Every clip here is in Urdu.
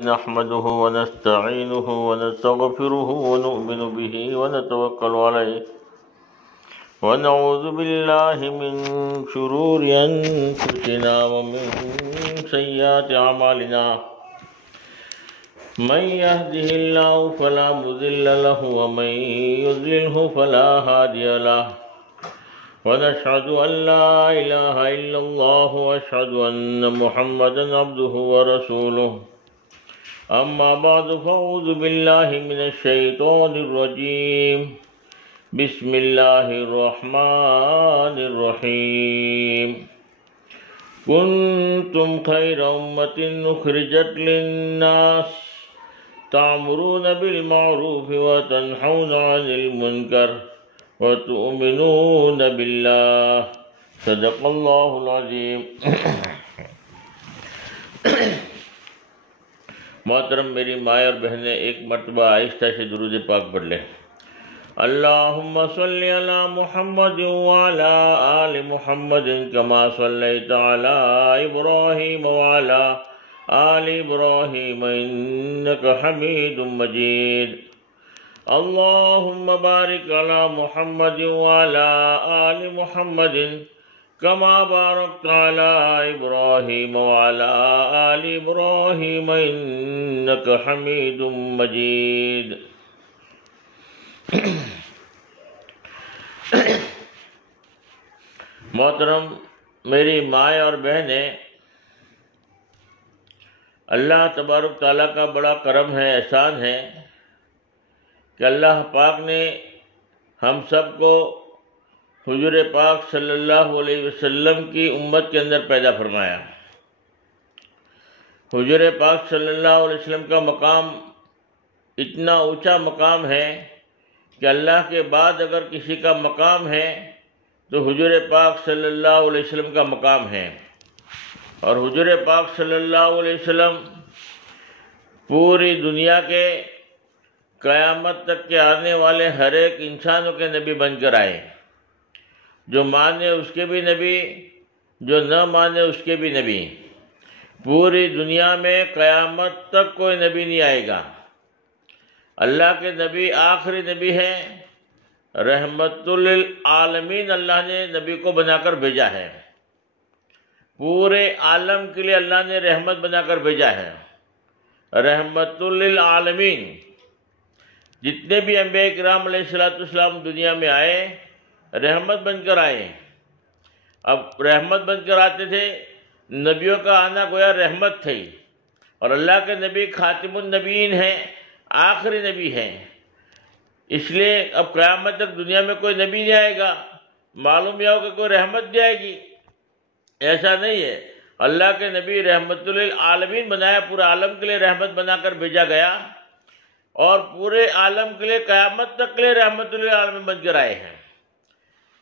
نحمده ونستعينه ونستغفره ونؤمن به ونتوكل عليه ونعوذ بالله من شرور أنفسنا ومن سيئات أعمالنا من يهده الله فلا مضل له ومن يضلله فلا هادي له ونشهد أن لا إله إلا الله وأشهد أن محمدا عبده ورسوله أما بعد فأعوذ بالله من الشيطان الرجيم بسم الله الرحمن الرحيم كنتم خير أمة أخرجت للناس تأمرون بالمعروف وتنهون عن المنكر وتؤمنون بالله صدق الله العظيم محترم میری مائیں اور بہنیں، ایک مرتبہ آہستہ سے درود پاک پڑھ لیں۔ اللہم صلی علی محمد وعلی آل محمد کما صلیت علی ابراہیم وعلی آل ابراہیم انک حمید مجید۔ اللہم بارک علی محمد وعلی آل محمد كما باركت على إبراهيم وعلى آل إبراهيم إنك حميد مجيد۔ محترم میری مائیں اور بہنیں، اللہ تبارک تعالیٰ کا بڑا کرم ہے، احسان ہے کہ اللہ پاک نے ہم سب کو حضور پاک صلی اللہ علیہ وسلم کی امت کے اندر پیدا فرمایا۔ حضور پاک صلی اللہ علیہ وسلم کا مقام اتنا اونچا مقام ہے کہ اللہ کے بعد اگر کسی کا مقام ہے تو حضور پاک صلی اللہ علیہ وسلم کا مقام ہے۔ اور حضور پاک صلی اللہ علیہ وسلم پوری دنیا کے قیامت تک کے آنے والے ہر ایک انسانوں کے نبی بن کر آئے۔ جو مانے اس کے بھی نبی، جو نہ مانے اس کے بھی نبی۔ پوری دنیا میں قیامت تک کوئی نبی نہیں آئے گا۔ اللہ کے نبی آخری نبی ہے، رحمت للعالمین اللہ نے نبی کو بنا کر بھیجا ہے۔ پورے عالم کے لیے اللہ نے رحمت بنا کر بھیجا ہے، رحمت للعالمین۔ جتنے بھی انبیاء کرام علیہ السلام دنیا میں آئے، رحمت بن کر آئے۔ اب رحمت بن کر آتے تھے، نبیوں کا آنا گویا رحمت تھی، اور اللہ کے نبی خاتم النبیین ہیں، آخری نبی ہیں۔ اس لیے اب قیامت تک دنیا میں کوئی نبی نہیں آئے گا، معلوم یہ ہوگا کہ کوئی رحمت نہیں آئے گی، ایسا نہیں ہے۔ اللہ کے نبی رحمت للعالمین بنایا، پورے عالم کے لیے رحمت بنا کر بھیجا گیا، اور پورے عالم کے لیے قیامت تک کے لیے رحمت للعالمین بن کر آئے ہیں۔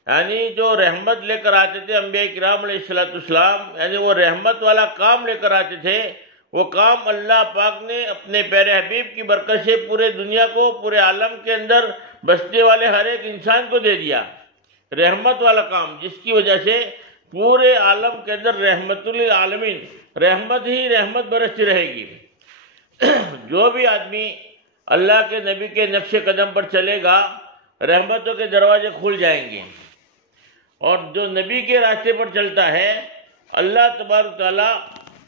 یعنی جو رحمت لے کر آتے تھے انبیاء کرام علیہ السلام، یعنی وہ رحمت والا کام لے کر آتے تھے، وہ کام اللہ پاک نے اپنے پیارے حبیب کی برکت سے پورے دنیا کو، پورے عالم کے اندر بسنے والے ہر ایک انسان کو دے دیا۔ رحمت والا کام، جس کی وجہ سے پورے عالم کے اندر رحمت للعالمین، رحمت ہی رحمت برستی رہے گی۔ جو بھی آدمی اللہ کے نبی کے نقش قدم پر چلے گا، رحمتوں کے دروازے کھل جائیں گے۔ اور جو نبی کے راستے پر چلتا ہے، اللہ تبارک تعالیٰ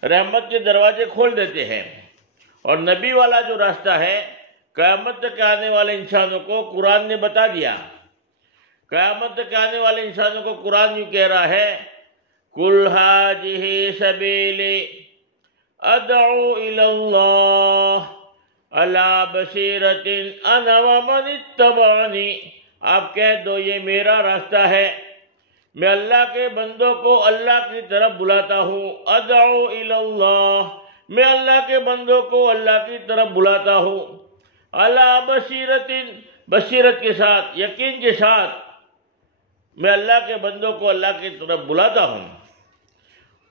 رحمت کے دروازے کھول دیتے ہیں۔ اور نبی والا جو راستہ ہے، قیامت تک آنے والے انسانوں کو قرآن نے بتا دیا۔ قیامت تک آنے والے انسانوں کو قرآن یوں کہہ رہا ہے، قُلْ هَٰذِهِ سَبِيلِي أَدْعُو إِلَى اللَّهِ عَلَىٰ بَصِيرَةٍ أَنَا وَمَنِ اتَّبَعَنِي۔ آپ کہہ دو یہ میرا راستہ ہے، میں اللہ کے بندوں کو اللہ کی طرف بلاتا ہوں۔ ادعو الی اللہ، میں اللہ کے بندوں کو اللہ کی طرف بلاتا ہوں۔ علی بصیرت، بصیرت کے ساتھ، یقین کے ساتھ میں اللہ کے بندوں کو اللہ کی طرف بلاتا ہوں۔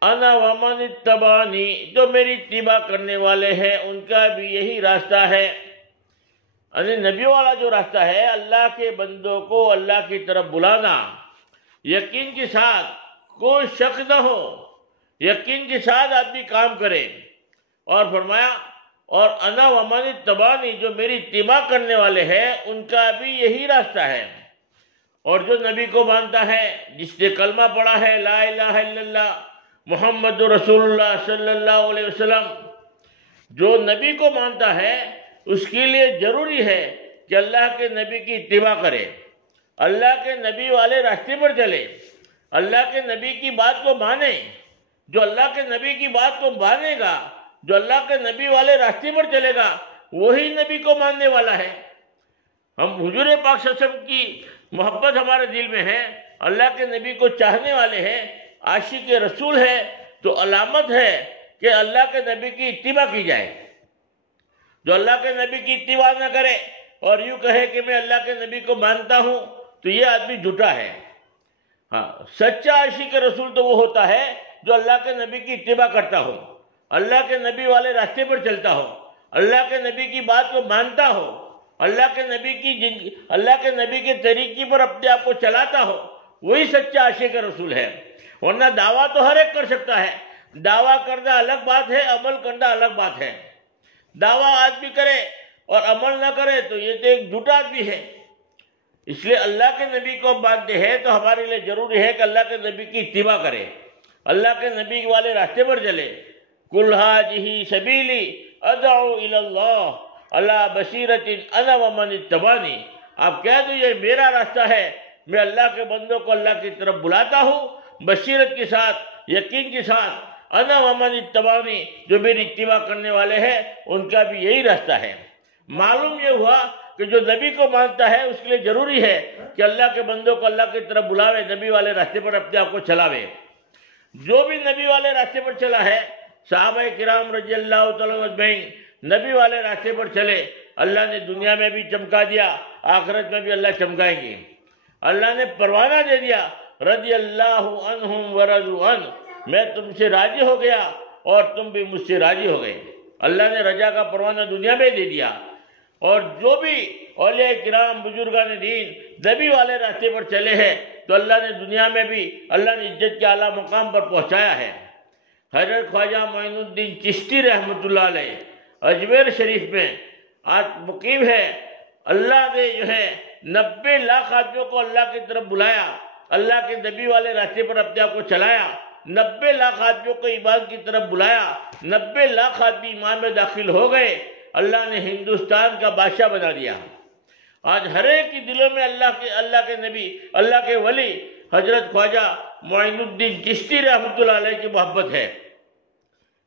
انا ومن اتبعنی، جو میری اتباع کرنے والے ہیں ان کا بھی یہی راستہ ہے۔ یعنی نبی والا جو راستہ ہے، اللہ کے بندوں کو اللہ کی طرف بلانا، یقین کے ساتھ، کوئی شک نہ ہو، یقین کے ساتھ آدمی کام کرے۔ اور فرمایا اور انا ومن اتبعنی جو میری اتباع کرنے والے ہیں ان کا بھی یہی راستہ ہے۔ اور جو نبی کو مانتا ہے، جس نے کلمہ پڑھا ہے لا الہ الا اللہ محمد رسول اللہ صلی اللہ علیہ وسلم، جو نبی کو مانتا ہے اس کے لیے ضروری ہے کہ اللہ کے نبی کی اتباع کرے، اللہ کے نبی والے راستے پر چلے، اللہ کے نبی کی بات کو مانے۔ جو اللہ کے نبی کی بات کو مانے گا، جو اللہ کے نبی والے راستے پر چلے گا، وہی نبی کو ماننے والا ہے۔ ہم حضور پاک صلی اللہ علیہ وسلم کی محبت ہمارے دل میں ہے، اللہ کے نبی کو چاہنے والے ہیں، عاشق رسول ہے، تو علامت ہے کہ اللہ کے نبی کی اتباع کی جائے۔ جو اللہ کے نبی کی اتباع نہ کرے اور یوں کہے کہ میں اللہ کے نبی کو مانتا ہوں تو یہ آدمی جھوٹا ہے۔ ہاں، سچا عاشق رسول تو وہ ہوتا ہے جو اللہ کے نبی کی اتباع کرتا ہو، اللہ کے نبی والے راستے پر چلتا ہو، اللہ کے نبی کی بات کو مانتا ہو، اللہ کے نبی کے طریقے پر اپنے آپ کو چلاتا ہو، وہی سچا عاشق رسول ہے۔ ورنہ دعویٰ تو ہر ایک کر سکتا ہے، دعویٰ کرنا الگ بات ہے، عمل کرنا الگ بات ہے۔ دعویٰ آدمی کرے اور عمل نہ کرے تو یہ تو ایک جھوٹا آدمی ہے۔ اس لیے اللہ کے نبی کو مانتے ہیں تو ہمارے لیے ضروری ہے کہ اللہ کے نبی کی اتباع کرے، اللہ کے نبی والے راستے پر چلے۔ قُلْ هَٰذِهِ سَبِيلِي أَدْعُو إِلَى اللَّهِ عَلَىٰ بَصِيرَةٍ أَنَا وَمَنِ اتَّبَعَنِي۔ آپ کہہ دو یہ میرا راستہ ہے، میں اللہ کے بندوں کو اللہ کی طرف بلاتا ہوں بصیرت کے ساتھ، یقین کے ساتھ۔ انا ومن اتبعنی، جو میری اتباع کرنے والے ہیں ان کا بھی یہی راستہ ہے۔ معلوم یہ ہوا کہ جو نبی کو مانتا ہے اس کے لیے ضروری ہے کہ اللہ کے بندوں کو اللہ کی طرف بلاوے، نبی والے راستے پر اپنے آپ کو چلاوے۔ جو بھی نبی والے راستے پر چلا ہے، صحابہ کرام رضی اللہ تعالیٰ اجمعین نبی والے راستے پر چلے، اللہ نے دنیا میں بھی چمکا دیا، آخرت میں بھی اللہ چمکائیں گے۔ اللہ نے پروانہ دے دیا، رضی اللہ عنہم ورضوا عنہ، میں تم سے راضی ہو گیا اور تم بھی مجھ سے راضی ہو گئے۔ اللہ نے رضا کا پروانہ دنیا میں دے دیا۔ اور جو بھی اولیاء کرام بزرگان دین نبی والے راستے پر چلے ہیں تو اللہ نے دنیا میں بھی اللہ نے عزت کے اعلیٰ مقام پر پہنچایا ہے۔ حضرت خواجہ معین الدین چشتی رحمۃ اللہ علیہ اجمیر شریف میں آج مقیم ہے۔ اللہ نے جو ہے 90 لاکھ آدمیوں کو اللہ کی طرف بلایا، اللہ کے نبی والے راستے پر اپنے آپ کو چلایا، 90 لاکھ آدمیوں کو ایمان کی طرف بلایا، 90 لاکھ آدمی ایمان میں داخل ہو گئے، اللہ نے ہندوستان کا بادشاہ بنا دیا۔ آج ہر ایک کے دلوں میں اللہ کے نبی، اللہ کے ولی حضرت خواجہ معین الدین چشتی رحمۃ اللہ علیہ کی محبت ہے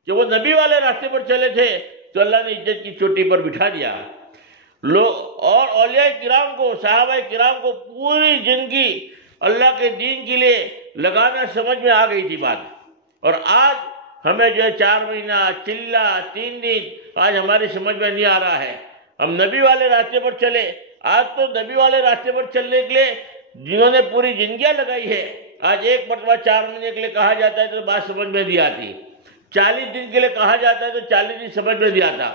کہ وہ نبی والے راستے پر چلے تھے تو اللہ نے عزت کی چوٹی پر بٹھا دیا۔ لوگ اور اولیاء کرام کو، صحابہ کرام کو پوری زندگی اللہ کے دین کے لیے لگانا سمجھ میں آ گئی تھی بات، اور آج ہمیں جو ہے 4 مہینہ چلہ 3 دن آج ہماری سمجھ میں نہیں آ رہا ہے۔ ہم نبی والے راستے پر چلے، آج تو نبی والے راستے پر چلنے کے لیے جنہوں نے پوری زندگیاں لگائی ہے، آج ایک مرتبہ 4 مہینے کے لیے کہا جاتا ہے تو بات سمجھ میں نہیں آتی، 40 دن کے لیے کہا جاتا ہے تو 40 دن سمجھ میں نہیں آتا۔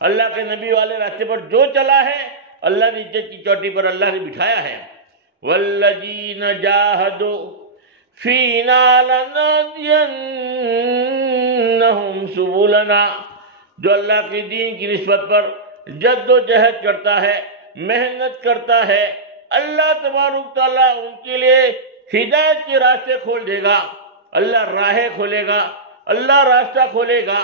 اللہ کے نبی والے راستے پر جو چلا ہے اللہ نے عزت کی چوٹی پر اللہ نے بٹھایا ہے۔ والذین جاہدوا فینا لنہدینہم سبلنا، جو اللہ کے دین کی نسبت پر جد و جہد کرتا ہے، محنت کرتا ہے، اللہ تبارک تعالیٰ ان کے لیے ہدایت کے راستے کھول دے گا، اللہ راہیں کھولے گا، اللہ راستہ کھولے گا۔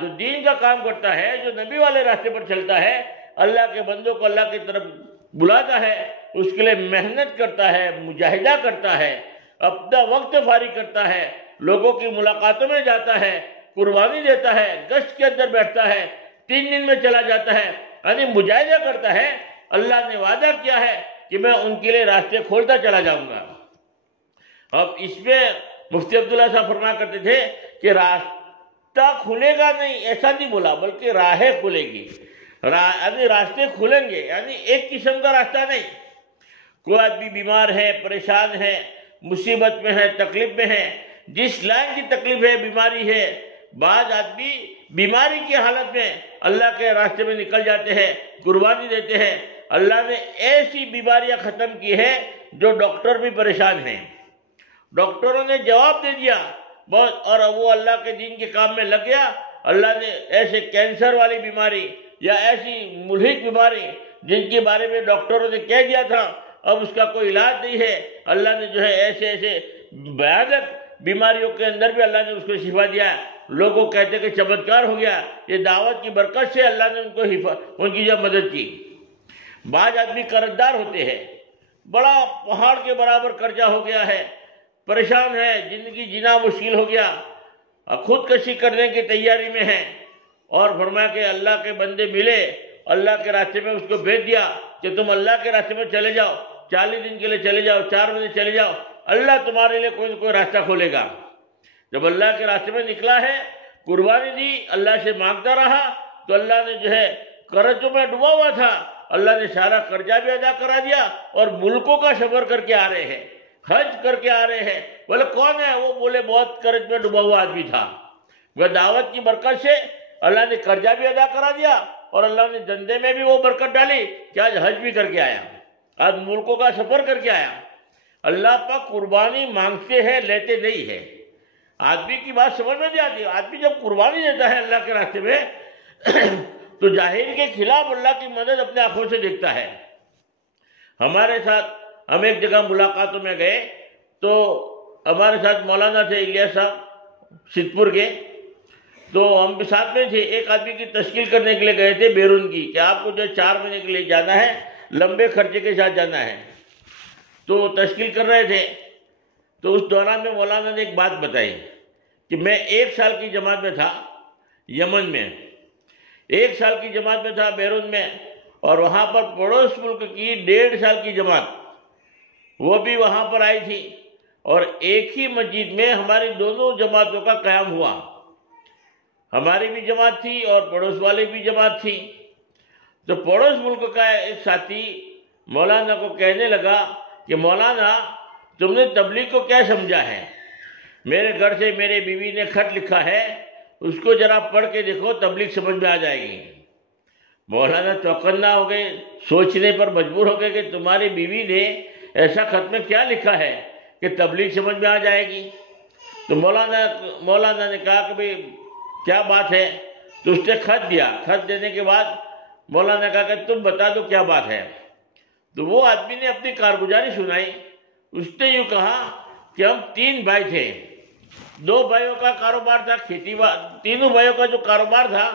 جو دین کا کام کرتا ہے، جو نبی والے راستے پر چلتا ہے، اللہ کے بندوں کو اللہ کی طرف بلاتا ہے، اس کے لیے محنت کرتا ہے، مجاہدہ کرتا ہے، اپنا وقت فارغ کرتا ہے، لوگوں کی ملاقاتوں میں جاتا ہے، قربانی دیتا ہے، گشت کے اندر بیٹھتا ہے، 3 دن میں چلا جاتا ہے، یعنی مجاہدہ کرتا ہے۔ اللہ نے وعدہ کیا ہے کہ میں ان کے لیے راستے کھولتا چلا جاؤں گا۔ اب اس میں مفتی عبداللہ صاحب فرمایا کرتے تھے کہ راستہ کھلے گا نہیں، ایسا نہیں بولا، بلکہ راہیں کھلے گی، یعنی راستے کھلیں گے، یعنی ایک قسم کا راستہ نہیں۔ کوئی آدمی بیمار ہے، پریشان ہے، مصیبت میں ہے، تکلیف میں ہے، جس لائن کی تکلیف ہے، بیماری ہے، بعض آدمی بیماری کی حالت میں اللہ کے راستے میں نکل جاتے ہیں، قربانی دیتے ہیں۔ اللہ نے ایسی بیماریاں ختم کی ہے جو ڈاکٹر بھی پریشان ہیں، ڈاکٹروں نے جواب دے دیا بہت، اور وہ اللہ کے دین کے کام میں لگ گیا اللہ نے ایسے کینسر والی بیماری یا ایسی ملحق بیماری جن کے بارے میں ڈاکٹروں نے کہہ دیا تھا اب اس کا کوئی علاج نہیں ہے، اللہ نے جو ہے ایسے ایسے بھیانک بیماریوں کے اندر بھی اللہ نے اس کو شفا دیا۔ لوگوں کہتے کہ چمتکار ہو گیا، یہ دعوت کی برکت سے اللہ نے ان کی جب مدد کی۔ بعض آدمی قرض دار ہوتے ہیں، بڑا پہاڑ کے برابر قرضہ ہو گیا ہے، پریشان ہے، زندگی جینا مشکل ہو گیا، خودکشی کرنے کی تیاری میں ہے، اور فرمایا کہ اللہ کے بندے ملے، اللہ کے راستے میں اس کو بھیج دیا کہ تم اللہ کے راستے میں چلے جاؤ، 40 دن کے لیے چلے جاؤ، 4 مہینے چلے جاؤ، اللہ تمہارے لیے کوئی نہ کوئی راستہ کھولے گا۔ جب اللہ کے راستے میں نکلا ہے، قربانی دی، اللہ سے مانگتا رہا، تو اللہ نے جو ہے قرضوں میں ڈوبا ہوا تھا، اللہ نے سارا قرضہ بھی ادا کرا دیا، اور ملکوں کا سفر کر کے آ رہے ہیں، حج کر کے آ رہے ہیں۔ بولے کون ہے وہ؟ بولے بہت قرض میں ڈوبا ہوا آدمی تھا۔ وہ دعوت کی برکت سے اللہ نے قرضہ بھی ادا کرا دیا، اور اللہ نے دندے میں بھی وہ برکت ڈالی کہ آج حج بھی کر کے آیا، آج ملکوں کا سفر کر کے آیا۔ اللہ پاک قربانی مانگتے ہیں، لیتے نہیں ہے۔ آدمی کی بات سمجھ میں نہیں آتی، آدمی جب قربانی دیتا ہے اللہ کے راستے میں تو جاہل کے خلاف اللہ کی مدد اپنے آنکھوں سے دیکھتا ہے۔ ہمارے ساتھ ہم ایک جگہ ملاقاتوں میں گئے تو ہمارے ساتھ مولانا تھے الیاس صاحب سدھپور کے، تو ہم بھی ساتھ میں تھے۔ ایک آدمی کی تشکیل کرنے کے لیے گئے تھے بیرون کی، کہ آپ کو جو 4 مہینے کے لیے جانا ہے، لمبے خرچے کے ساتھ جانا ہے، تو تشکیل کر رہے تھے۔ تو اس دوران میں مولانا نے ایک بات بتائی کہ میں 1 سال کی جماعت میں تھا یمن میں، 1 سال کی جماعت میں تھا بیرون میں، اور وہاں پر پڑوس ملک کی 1.5 سال کی جماعت وہ بھی وہاں پر آئی تھی، اور ایک ہی مسجد میں ہماری دونوں جماعتوں کا قیام ہوا، ہماری بھی جماعت تھی اور پڑوس والے بھی جماعت تھی۔ تو پڑوس ملک کا ایک ساتھی مولانا کو کہنے لگا کہ مولانا تم نے تبلیغ کو کیا سمجھا ہے؟ میرے گھر سے میرے بیوی نے خط لکھا ہے، اس کو ذرا پڑھ کے دیکھو، تبلیغ سمجھ میں آ جائے گی۔ مولانا چوکنا ہو گئے، سوچنے پر مجبور ہو گئے کہ تمہاری بیوی نے ایسا خط میں کیا لکھا ہے کہ تبلیغ سمجھ میں آ جائے گی؟ تو مولانا نے کہا کہ بھئی کیا بات ہے؟ تو اس نے خط دیا۔ خط دینے کے بعد مولانا نے کہا کہ تم بتا دو کیا بات ہے۔ تو وہ آدمی نے اپنی کارگزاری سنائی۔ اس نے یوں کہا کہ ہم 3 بھائی تھے، 2 بھائیوں کا کاروبار تھا تینوں بھائیوں کا جو کاروبار تھا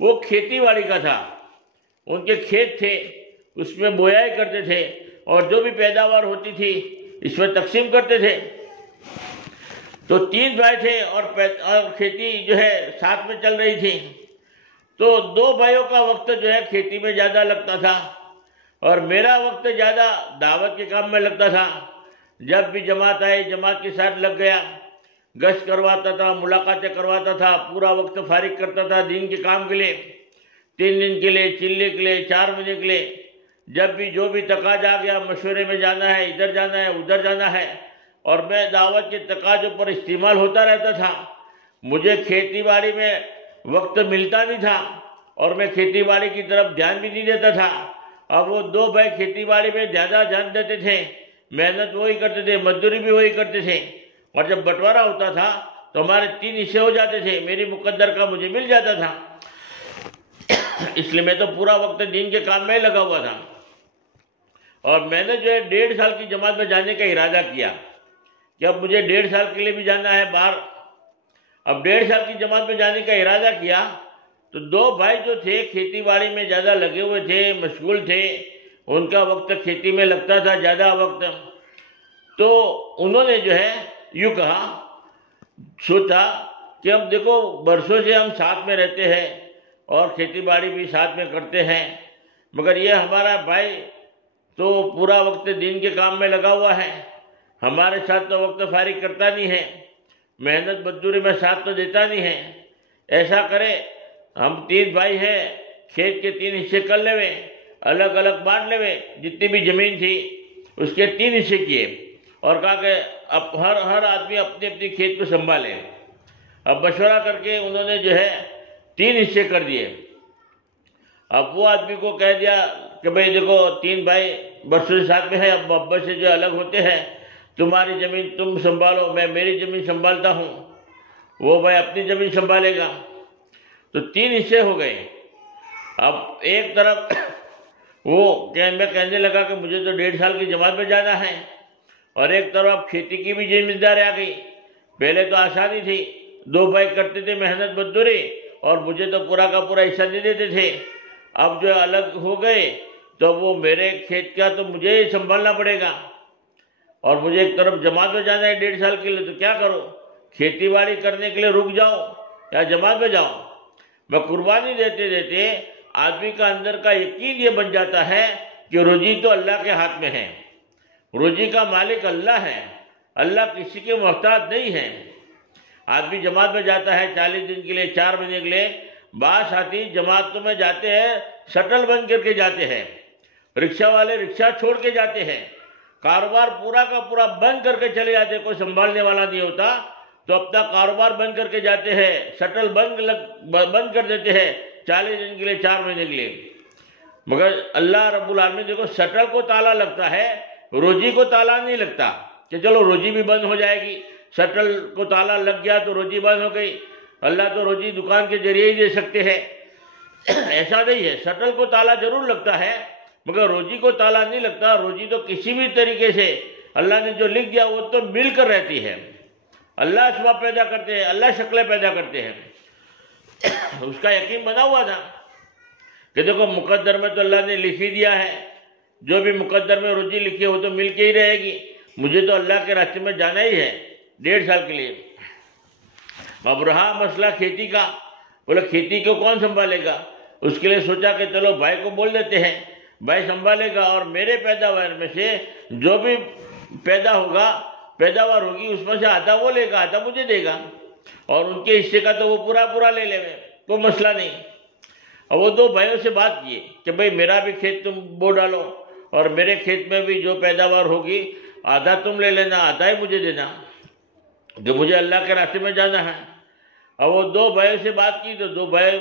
وہ کھیتی باڑی کا تھا، ان کے کھیت تھے، اس میں بویائی کرتے تھے، اور جو بھی پیداوار ہوتی تھی اس میں تقسیم کرتے تھے۔ تو 3 بھائی تھے اور کھیتی جو ہے ساتھ میں چل رہی تھی۔ تو 2 بھائیوں کا وقت جو ہے کھیتی میں زیادہ لگتا تھا، اور میرا وقت زیادہ دعوت کے کام میں لگتا تھا۔ جب بھی جماعت آئی جماعت کے ساتھ لگ گیا، گشت کرواتا تھا، ملاقاتیں کرواتا تھا، پورا وقت فارغ کرتا تھا دین کے کام کے لیے، 3 دن کے لیے، چلے کے لیے، 4 مہینے کے لیے۔ جب بھی جو بھی تقاضا آ گیا، مشورے میں جانا ہے، ادھر جانا ہے، ادھر جانا ہے، اور میں دعوت کے تقاضوں پر استعمال ہوتا رہتا تھا۔ مجھے کھیتی باڑی میں وقت ملتا نہیں تھا، اور میں کھیتی باڑی کی طرف دھیان بھی نہیں دیتا تھا۔ اب وہ 2 بھائی کھیتی باڑی میں زیادہ دھیان دیتے تھے، محنت وہی کرتے تھے، مزدوری بھی وہی کرتے تھے، اور جب بٹوارا ہوتا تھا تو ہمارے 3 حصے ہو جاتے تھے، میری مقدر کا مجھے مل جاتا تھا۔ اس لیے میں تو پورا وقت دین کے کام میں ہی لگا ہوا تھا، اور میں نے جو ہے 1.5 سال کی جماعت میں جانے کا ارادہ کیا کہ اب مجھے 1.5 سال کے لیے بھی جانا ہے باہر۔ اب 1.5 سال کی جماعت میں جانے کا ارادہ کیا تو 2 بھائی جو تھے کھیتی باڑی میں زیادہ لگے ہوئے تھے، مشغول تھے، ان کا وقت کھیتی میں لگتا تھا زیادہ وقت، تو انہوں نے جو ہے یوں کہا، سوچا کہ اب دیکھو برسوں سے ہم ساتھ میں رہتے ہیں اور کھیتی باڑی بھی ساتھ میں کرتے ہیں، مگر یہ ہمارا بھائی تو پورا وقت دین کے کام میں لگا ہوا ہے، ہمارے ساتھ تو وقت فارغ کرتا نہیں ہے، محنت مزدوری میں ساتھ تو دیتا نہیں ہے۔ ایسا کرے ہم 3 بھائی ہیں، کھیت کے 3 حصے کر لے، الگ الگ بانٹ لے، جتنی بھی زمین تھی اس کے 3 حصے کیے، اور کہا کہ اب ہر آدمی اپنی اپنی کھیت کو سنبھالے۔ اب مشورہ کر کے انہوں نے جو ہے 3 حصے کر دیے۔ اب وہ آدمی کو کہہ دیا کہ بھئی دیکھو 3 بھائی برسوں سے ساتھ میں ہیں، اب ابا سے جو الگ ہوتے ہیں، تمہاری زمین تم سنبھالو، میں میری زمین سنبھالتا ہوں، وہ بھائی اپنی زمین سنبھالے گا۔ تو 3 حصے ہو گئے۔ اب ایک طرف میں کہنے لگا کہ مجھے تو 1.5 سال کی جماعت میں جانا ہے، اور ایک طرف کھیتی کی بھی ذمہ داری آ گئی۔ پہلے تو آسانی تھی، 2 بھائی کرتے تھے محنت مزدوری، اور مجھے تو پورا کا پورا حصہ دے دیتے تھے۔ اب جو الگ ہو گئے تو وہ میرے کھیت کا تو مجھے ہی سنبھالنا پڑے گا، اور مجھے ایک طرف جماعت میں جانا ہے 1.5 سال کے لیے، تو کیا کرو؟ کھیتی باڑی کرنے کے لیے رک جاؤ یا جماعت میں جاؤ؟ میں قربانی دیتے دیتے آدمی کا اندر کا یقین یہ بن جاتا ہے کہ روزی تو اللہ کے ہاتھ میں ہے، روزی کا مالک اللہ ہے، اللہ کسی کے محتاج نہیں ہے۔ آدمی جماعت میں جاتا ہے 40 دن کے لیے، 4 مہینے کے لیے، بعض ساتھی جماعتوں میں جاتے ہیں شٹل بن کر کے جاتے ہیں، رکشہ والے رکشہ چھوڑ کے جاتے ہیں، کاروبار پورا کا پورا بند کر کے چلے جاتے ہیں، کوئی سنبھالنے والا نہیں ہوتا تو اپنا کاروبار بند کر کے جاتے ہیں، شٹل بند کر دیتے ہیں 40 دن کے لیے، 4 مہینے کے لیے۔ مگر اللہ رب العالمین دیکھو شٹل کو تالا لگتا ہے، روزی کو تالا نہیں لگتا کہ چلو روزی بھی بند ہو جائے گی، شٹل کو تالا لگ گیا تو روزی بند ہو گئی، اللہ تو روزی دکان کے ذریعے ہی دے سکتے ہیں۔ ایسا نہیں ہے، شٹل کو تالا ضرور لگتا ہے مگر روزی کو تالا نہیں لگتا۔ روزی تو کسی بھی طریقے سے اللہ نے جو لکھ دیا وہ تو مل کر رہتی ہے۔ اللہ اسباب پیدا کرتے ہیں، اللہ شکلیں پیدا کرتے ہیں۔ اس کا یقین بنا ہوا تھا کہ دیکھو مقدر میں تو اللہ نے لکھ ہی دیا ہے، جو بھی مقدر میں روزی لکھی ہے وہ تو مل کے ہی رہے گی، مجھے تو اللہ کے راستے میں جانا ہی ہے 1.5 سال کے لیے۔ اب رہا مسئلہ کھیتی کا، بولے کھیتی کو کون سنبھالے گا؟ اس کے لیے سوچا کہ چلو بھائی کو بول دیتے ہیں، بھائی سنبھالے گا، اور میرے پیداوار میں سے جو بھی پیداوار ہوگی اس میں سے آدھا وہ لے گا، آدھا مجھے دے گا، اور ان کے حصے کا تو وہ پورا لے لے گا، کوئی مسئلہ نہیں۔ اور وہ 2 بھائیوں سے بات کیے کہ بھائی میرا بھی کھیت تم بو ڈالو، اور میرے کھیت میں بھی جو پیداوار ہوگی آدھا تم لے لینا، آدھا ہی مجھے دینا، جو مجھے اللہ کے راستے میں جانا ہے۔ اور وہ 2 بھائیوں سے بات کی تو 2 بھائی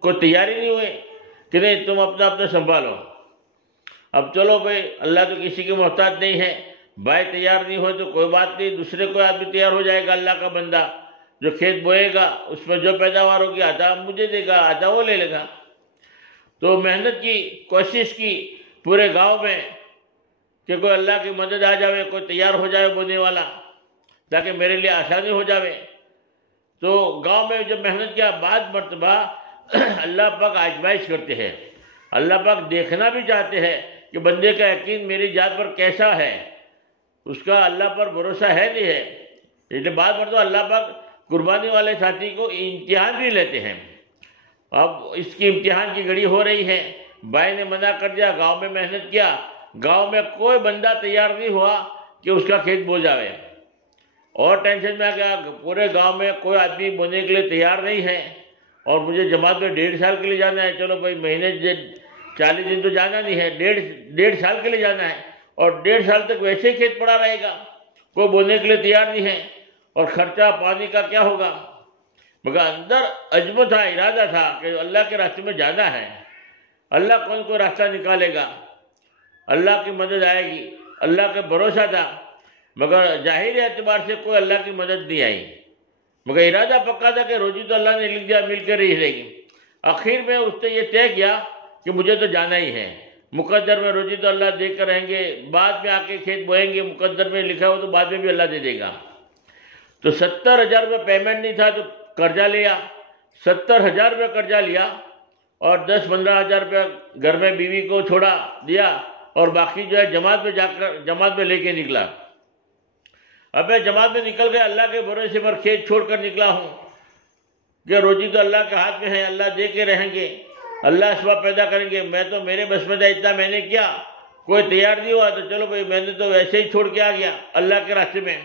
کو تیاری نہیں ہوئے کہ نہیں تم اپنا سنبھالو۔ اب چلو بھائی اللہ تو کسی کے محتاج نہیں ہے، بھائی تیار نہیں ہوئے تو کوئی بات نہیں، دوسرے کوئی آدمی تیار ہو جائے گا، اللہ کا بندہ جو کھیت بوئے گا اس میں جو پیداوار ہوگی آدھا مجھے دے گا، آدھا وہ لے لے گا۔ تو محنت کی، کوشش کی پورے گاؤں میں کہ کوئی اللہ کی مدد آ جائے، کوئی تیار ہو جائے بونے والا، تاکہ میرے لیے آسانی ہو جائے۔ تو گاؤں میں جب محنت کیا، بعض مرتبہ اللہ پاک آزمائش کرتے ہیں، اللہ پاک دیکھنا بھی چاہتے ہیں کہ بندے کا یقین میری ذات پر کیسا ہے، اس کا اللہ پر بھروسہ ہے نہیں ہے۔ اس لیے بعض مرتبہ اللہ پاک قربانی والے ساتھی کو امتحان بھی لیتے ہیں۔ اب اس کی امتحان کی گھڑی ہو رہی ہے، بھائی نے منع کر دیا، گاؤں میں محنت کیا، گاؤں میں کوئی بندہ تیار نہیں ہوا کہ اس کا کھیت بو جاوے، اور ٹینشن میں آ گیا، پورے گاؤں میں کوئی آدمی بونے کے لیے تیار نہیں ہے، اور مجھے جماعت میں 1.5 سال کے لیے جانا ہے۔ چلو بھائی مہینے 40 دن تو جانا نہیں ہے، 1.5 سال کے لیے جانا ہے، اور 1.5 سال تک ویسے ہی کھیت پڑا رہے گا، کوئی بونے کے لیے تیار نہیں ہے، اور خرچہ پانی کا کیا ہوگا؟ مگر اندر عزم تھا، ارادہ تھا کہ اللہ کے راستے میں جانا ہے، اللہ کوئی راستہ نکالے گا، اللہ کی مدد آئے گی، اللہ کا بھروسہ تھا۔ مگر ظاہری اعتبار سے کوئی اللہ کی مدد نہیں آئی، مگر ارادہ پکا تھا کہ روزی تو اللہ نے لکھ دیا، مل کر ہی رہے گی۔ آخر میں اس نے یہ طے کیا کہ مجھے تو جانا ہی ہے، مقدر میں روزی تو اللہ دے کر رہیں گے، بعد میں آ کے کھیت بوئیں گے، مقدر میں لکھا ہو تو بعد میں بھی اللہ دے دے گا۔ تو 70,000 روپے پیمنٹ نہیں تھا تو قرضہ لیا، 70,000 روپے قرضہ لیا، اور 10-15 ہزار روپے گھر میں بیوی کو چھوڑا دیا، اور باقی جو ہے جماعت میں لے کے نکلا۔ اب میں جماعت میں نکل گیا، اللہ کے بھروسے پر کھیت چھوڑ کر نکلا ہوں کہ روزی تو اللہ کے ہاتھ میں ہے، اللہ دے کے رہیں گے، اللہ اسباب پیدا کریں گے، میں تو میرے بس میں تھا، اتنا میں نے کیا، کوئی تیار نہیں ہوا تو چلو بھائی میں نے تو ویسے ہی چھوڑ کے آ گیا اللہ کے راستے میں۔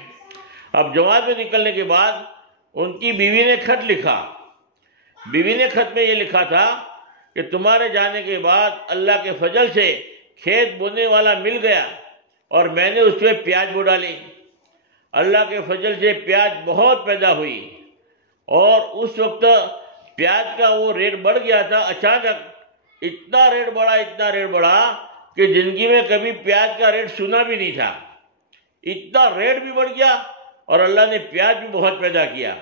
اب جماعت میں نکلنے کے بعد ان کی بیوی نے خط لکھا، بیوی نے خط میں یہ لکھا تھا کہ تمہارے جانے کے بعد اللہ کے فضل سے کھیت بونے والا مل گیا، اور میں نے اس پہ پیاز بو ڈالی، اللہ کے فضل سے پیاز بہت پیدا ہوئی، اور اس وقت پیاز کا وہ ریٹ بڑھ گیا تھا، اچانک اتنا ریٹ بڑھا کہ زندگی میں کبھی پیاز کا ریٹ سنا بھی نہیں تھا، اتنا ریٹ بھی بڑھ گیا، اور اللہ نے پیاز بھی بہت پیدا کیا۔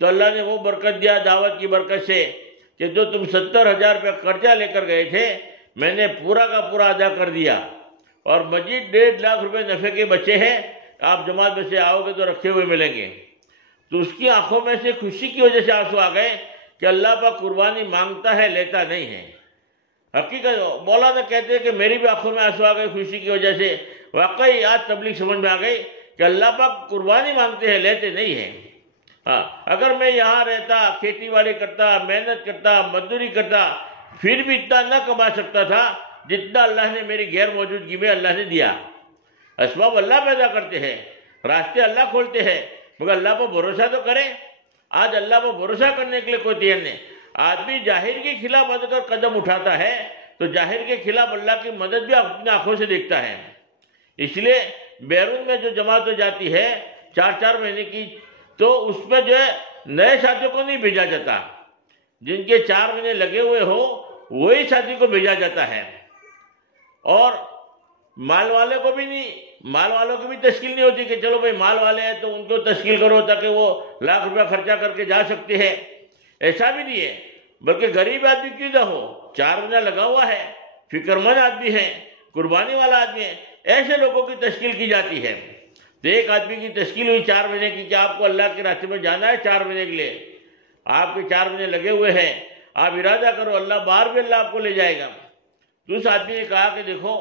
تو اللہ نے وہ برکت دیا دعوت کی برکت سے کہ جو تم 70,000 روپے قرضہ لے کر گئے تھے میں نے پورا کا پورا ادا کر دیا، اور مزید 1.5 لاکھ روپے نفع کے بچے ہیں، آپ جماعت میں سے آؤ گے تو رکھے ہوئے ملیں گے۔ تو اس کی آنکھوں میں سے خوشی کی وجہ سے آنسو آ گئے کہ اللہ پاک قربانی مانگتا ہے، لیتا نہیں ہے۔ حقیقت مولانا کہتے ہیں کہ میری بھی آنکھوں میں آنسو آ گئے خوشی کی وجہ سے۔ واقعی آج تبلیغ سمجھ میں آ گئی کہ اللہ پاک قربانی مانگتے ہیں، لیتے نہیں ہیں۔ ہاں، اگر میں یہاں رہتا، کھیتی باڑی کرتا، محنت کرتا، مزدوری کرتا، پھر بھی اتنا نہ کما سکتا تھا جتنا اللہ نے میری غیر موجودگی میں اللہ نے دیا۔ اسباب اللہ پیدا کرتے ہیں، راستے اللہ کھولتے ہیں، مگر اللہ پر بھروسہ تو کریں۔ آج اللہ پر بھروسہ کرنے کے لیے کوئی تیار نہیں۔ آدمی ظاہر کے خلاف اگر قدم اٹھاتا ہے تو ظاہر کے خلاف اللہ کی مدد بھی اپنی آنکھوں سے دیکھتا ہے۔ اس لیے بیرون میں جو جماعت ہو جاتی ہے 4 مہینے کی، تو اس میں جو ہے نئے ساتھیوں کو نہیں بھیجا جاتا، جن کے 4 مہینے لگے ہوئے ہو وہی ساتھی کو بھیجا جاتا ہے۔ اور مال والے کو بھی نہیں، مال والوں کی بھی تشکیل نہیں ہوتی کہ چلو بھائی مال والے ہیں تو ان کو تشکیل کرو تاکہ وہ لاکھ روپیہ خرچہ کر کے جا سکتے ہیں، ایسا بھی نہیں ہے۔ بلکہ غریب آدمی کیوں نہ ہو، 4 مہینہ لگا ہوا ہے، فکر مند آدمی ہے، قربانی والا آدمی ہے، ایسے لوگوں کی تشکیل کی جاتی ہے۔ تو ایک آدمی کی تشکیل ہوئی 4 مہینے کی کہ آپ کو اللہ کے راستے میں جانا ہے 4 مہینے کے لیے، آپ کے 4 مہینے لگے ہوئے ہیں، آپ ارادہ کرو، اللہ باہر بھی اللہ آپ کو لے جائے گا۔ تو اس آدمی نے کہا کہ دیکھو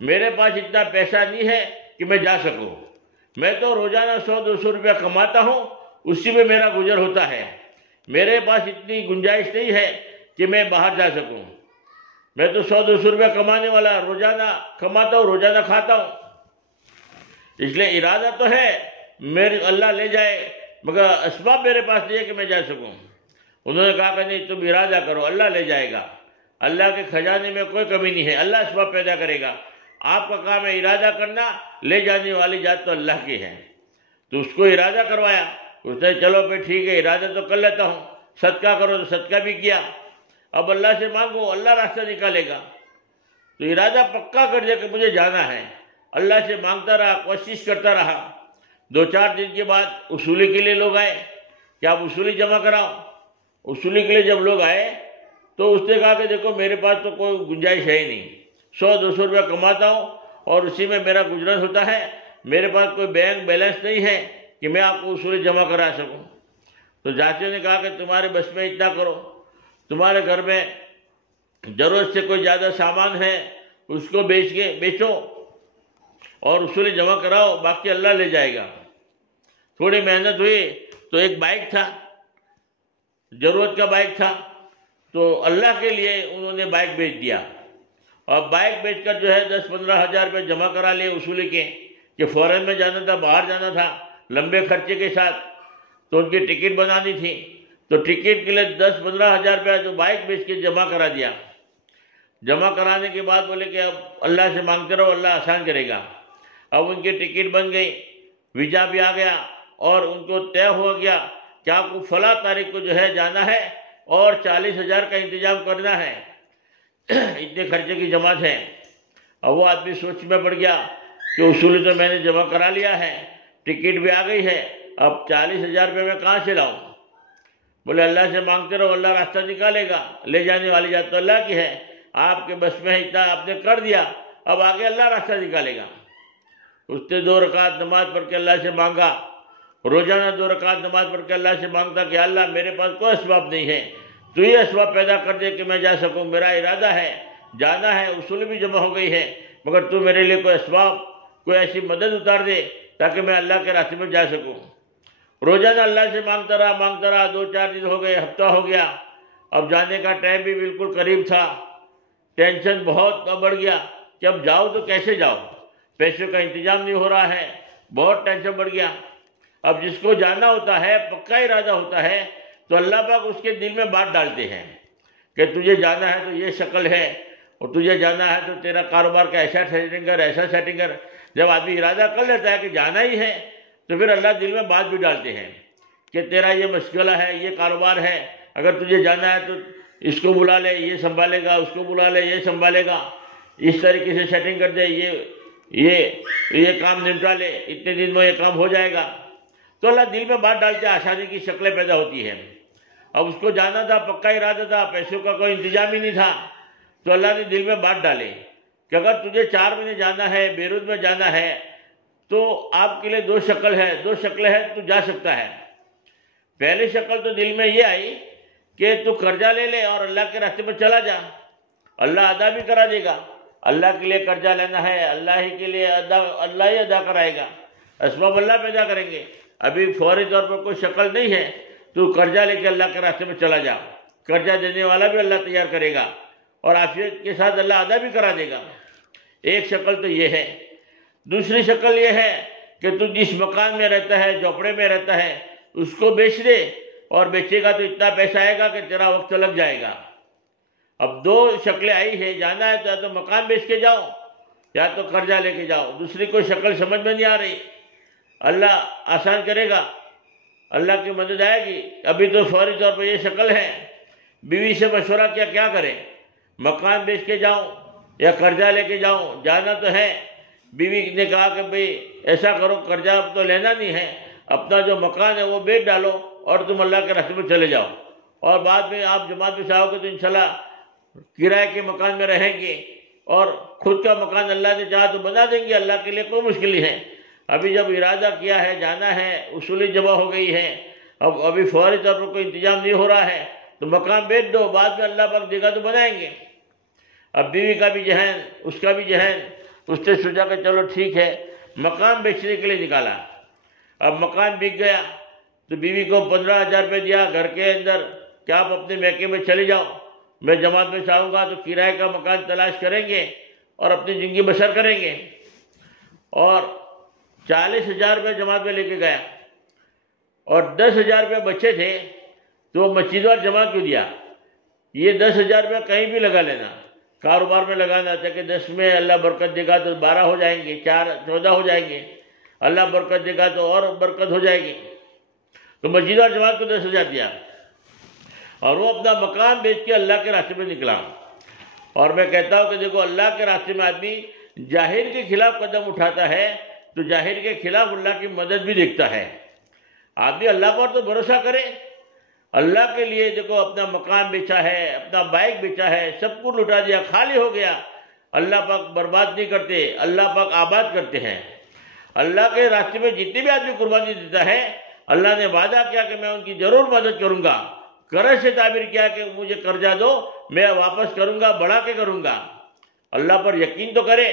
میرے پاس اتنا پیسہ نہیں ہے کہ میں جا سکوں، میں تو روزانہ 100-200 روپیہ کماتا ہوں، اسی میں میرا گزر ہوتا ہے، میرے پاس اتنی گنجائش نہیں ہے کہ میں باہر جا سکوں، میں تو 100-200 روپیہ کمانے والا، روزانہ کماتا ہوں، روزانہ کھاتا ہوں، اس لیے ارادہ تو ہے میرے اللہ لے جائے، مگر اسباب میرے پاس نہیں ہے کہ میں جا سکوں۔ انہوں نے کہا کہ نہیں، تم ارادہ کرو، اللہ لے جائے گا، اللہ کے خزانے میں کوئی کمی نہیں ہے، اللہ اسباب پیدا کرے گا، آپ کا کام ہے ارادہ کرنا، لے جانے والی ذات تو اللہ کی ہے۔ تو اس کو ارادہ کروایا، اس نے چلو پھر ٹھیک ہے ارادہ تو کر لیتا ہوں، صدقہ کرو تو صدقہ بھی کیا، اب اللہ سے مانگو، اللہ راستہ نکالے گا۔ تو ارادہ پکا کر دیا کہ مجھے جانا ہے، اللہ سے مانگتا رہا، کوشش کرتا رہا۔ 2-4 دن کے بعد اصولی کے لیے لوگ آئے کہ آپ اصولی جمع کراؤ۔ اصولی کے لیے جب لوگ آئے تو اس نے کہا کہ دیکھو میرے پاس تو کوئی گنجائش ہے ہی نہیں، 100-200 روپیہ کماتا ہوں اور اسی میں میرا گزرن ہوتا ہے، میرے پاس کوئی بینک بیلنس نہیں ہے کہ میں آپ کو اصولی جمع کرا سکوں۔ تو جاچیوں نے کہا کہ تمہارے بس میں اتنا کرو، تمہارے گھر میں ضرورت سے کوئی زیادہ سامان ہے اس کو بیچو اور اصولی جمع کراؤ، باقی اللہ لے جائے گا۔ تھوڑی محنت ہوئی تو ایک بائک تھا، ضرورت کا بائک تھا، تو اللہ کے لیے انہوں نے بائک بیچ دیا، اور بائک بیچ کر جو ہے 10-15 ہزار روپے جمع کرا لیے اصولی کے، کہ فورن میں جانا تھا، باہر جانا تھا لمبے خرچے کے ساتھ، تو ان کی ٹکٹ بنانی تھی، تو ٹکٹ کے لیے 10-15 ہزار روپیہ جو بائک بیچ کے جمع کرا دیا۔ جمع کرانے کے بعد بولے کہ اب اللہ سے مانگتے رہو، اللہ آسان کرے گا۔ اب ان کی ٹکٹ بن گئی، ویزا بھی آ گیا، اور ان کو طے ہو گیا کہ آپ کو فلاں تاریخ کو جو ہے جانا ہے اور 40,000 کا انتظام کرنا ہے، اتنے خرچے کی جماعت ہے۔ اب وہ آدمی سوچ میں پڑ گیا کہ اصول تو میں نے جمع کرا لیا ہے، ٹکٹ بھی آ گئی ہے، اب 40,000 روپے میں کہاں سے لاؤں؟ بولے اللہ سے مانگتے رہو، اللہ راستہ نکالے گا، لے جانے والی ذات تو اللہ کی ہے، آپ کے بس میں اتنا آپ نے کر دیا، اب آگے اللہ راستہ نکالے گا۔ اس نے 2 رکعت نماز پڑھ کے اللہ سے مانگا، روزانہ 2 رکعت نماز پڑھ کے اللہ سے مانگتا کہ اللہ میرے پاس کوئی اسباب نہیں ہے، تو یہ اسباب پیدا کر دے کہ میں جا سکوں، میرا ارادہ ہے جانا ہے، اصول بھی جمع ہو گئی ہے، مگر تو میرے لیے کوئی اسباب، کوئی ایسی مدد اتار دے تاکہ میں اللہ کے راستے میں جا سکوں۔ روزانہ اللہ سے مانگتا رہا، 2-4 دن ہو گئے، ہفتہ ہو گیا، اب جانے کا ٹائم بھی بالکل قریب تھا، ٹینشن بہت بڑھ گیا کہ اب جاؤ تو کیسے جاؤ، پیسوں کا انتظام نہیں ہو رہا ہے، بہت ٹینشن بڑھ گیا۔ اب جس کو جانا ہوتا ہے، پکا ارادہ ہوتا ہے، تو اللہ پاک اس کے دل میں بات ڈالتے ہیں کہ تجھے جانا ہے تو یہ شکل ہے، اور تجھے جانا ہے تو تیرا کاروبار کا ایسا سیٹنگ کر، ایسا سیٹنگ کر۔ جب آدمی ارادہ کر لیتا ہے کہ جانا ہی ہے تو پھر اللہ دل میں بات بھی ڈالتے ہیں کہ تیرا یہ مشغلہ ہے، یہ کاروبار ہے، اگر تجھے جانا ہے تو اس کو بلا لے، یہ سنبھالے گا، اس کو بلا لے، یہ سنبھالے گا، اس طریقے سے سیٹنگ کر دے، یہ کام نمٹا لے، اتنے دن میں یہ کام ہو جائے گا۔ تو اللہ دل میں بات ڈالتے ہیں، آسانی کی شکلیں پیدا ہوتی ہیں۔ اب اس کو جانا تھا، پکا ارادہ تھا، پیسوں کا کوئی انتظام ہی نہیں تھا، تو اللہ نے دل میں بات ڈالے کہ اگر تجھے 4 مہینے جانا ہے، بیروت میں جانا ہے، تو آپ کے لیے 2 شکلیں ہیں، تو جا سکتا ہے۔ پہلی شکل تو دل میں یہ آئی کہ تو قرضہ لے لے اور اللہ کے راستے میں چلا جا، اللہ ادا بھی کرا دے گا۔ اللہ کے لیے قرضہ لینا ہے، اللہ ہی کے لیے اللہ ہی ادا کرائے گا، اسباب اللہ پیدا کریں گے۔ ابھی فوری طور پر کوئی شکل نہیں ہے، تو قرضہ لے کے اللہ کے راستے میں چلا جا، قرضہ دینے والا بھی اللہ تیار کرے گا اور عافیت کے ساتھ اللہ ادا بھی کرا دے گا۔ ایک شکل تو یہ ہے۔ دوسری شکل یہ ہے کہ تو جس مکان میں رہتا ہے، جھوپڑے میں رہتا ہے، اس کو بیچ دے، اور بیچے گا تو اتنا پیسہ آئے گا کہ تیرا وقت لگ جائے گا۔ اب 2 شکلیں آئی ہے، جانا ہے تو یا تو مکان بیچ کے جاؤ یا تو قرضہ لے کے جاؤ، دوسری کوئی شکل سمجھ میں نہیں آ رہی۔ اللہ آسان کرے گا، اللہ کی مدد آئے گی۔ ابھی تو فوری طور پر یہ شکل ہے۔ بیوی سے مشورہ کیا، کیا کرے، مکان بیچ کے جاؤں یا قرضہ لے کے جاؤں؟ جانا تو ہے۔ بیوی نے کہا کہ بھئی ایسا کرو، قرضہ اب تو لینا نہیں ہے، اپنا جو مکان ہے وہ بیچ ڈالو اور تم اللہ کے راستے میں چلے جاؤ، اور بعد میں آپ جماعت میں سے آؤ گے تو انشاءاللہ کرائے کے مکان میں رہیں گے، اور خود کا مکان اللہ نے چاہا تو بنا دیں گے، اللہ کے لیے کوئی مشکل نہیں ہے۔ ابھی جب ارادہ کیا ہے، جانا ہے، اصولی جمع ہو گئی ہے، اب ابھی فوری طور پر کوئی انتظام نہیں ہو رہا ہے، تو مکان بیچ دو، بعد میں اللہ پاک دے گا تو بنائیں گے۔ اب بیوی کا بھی ذہن، اس کا بھی ذہن، اس نے سوچا کہ چلو ٹھیک ہے، مکان بیچنے کے لیے نکالا۔ اب مکان بک گیا تو بیوی کو 15,000 روپے دیا گھر کے اندر کہ آپ اپنے میکے میں چلے جاؤ، میں جماعت میں چاہوں گا تو کرائے کا مکان تلاش کریں گے اور اپنی زندگی بسر کریں گے۔ اور 40,000 روپے جماعت میں لے کے گیا، اور 10,000 روپے بچے تھے تو وہ مسجد وال جمع کیوں دیا؟ یہ 10,000 روپے کہیں بھی لگا لینا، کاروبار میں لگانا تھا کہ 10 میں اللہ برکت دے گا تو 12 ہو جائیں گے، 14 ہو جائیں گے، اللہ برکت دے گا تو اور برکت ہو جائے گی۔ تو مسجد اور جماعت کو 10,000 دیا، اور وہ اپنا مکان بیچ کے اللہ کے راستے میں نکلا۔ اور میں کہتا ہوں کہ دیکھو، اللہ کے راستے میں آدمی جاہل کے خلاف قدم اٹھاتا ہے تو جاہل کے خلاف اللہ کی مدد بھی دیکھتا ہے۔ آدمی اللہ پر تو بھروسہ کرے، اللہ کے لیے دیکھو اپنا مکان بیچا ہے، اپنا بائک بیچا ہے، سب کو لٹا دیا، خالی ہو گیا۔ اللہ پاک برباد نہیں کرتے، اللہ پاک آباد کرتے ہیں۔ اللہ کے راستے میں جتنی بھی آدمی قربانی دیتا ہے، اللہ نے وعدہ کیا کہ میں ان کی ضرور مدد کروں گا۔ قرض سے تعبیر کیا کہ مجھے قرضہ دو، میں واپس کروں گا، بڑھا کے کروں گا۔ اللہ پر یقین تو کرے۔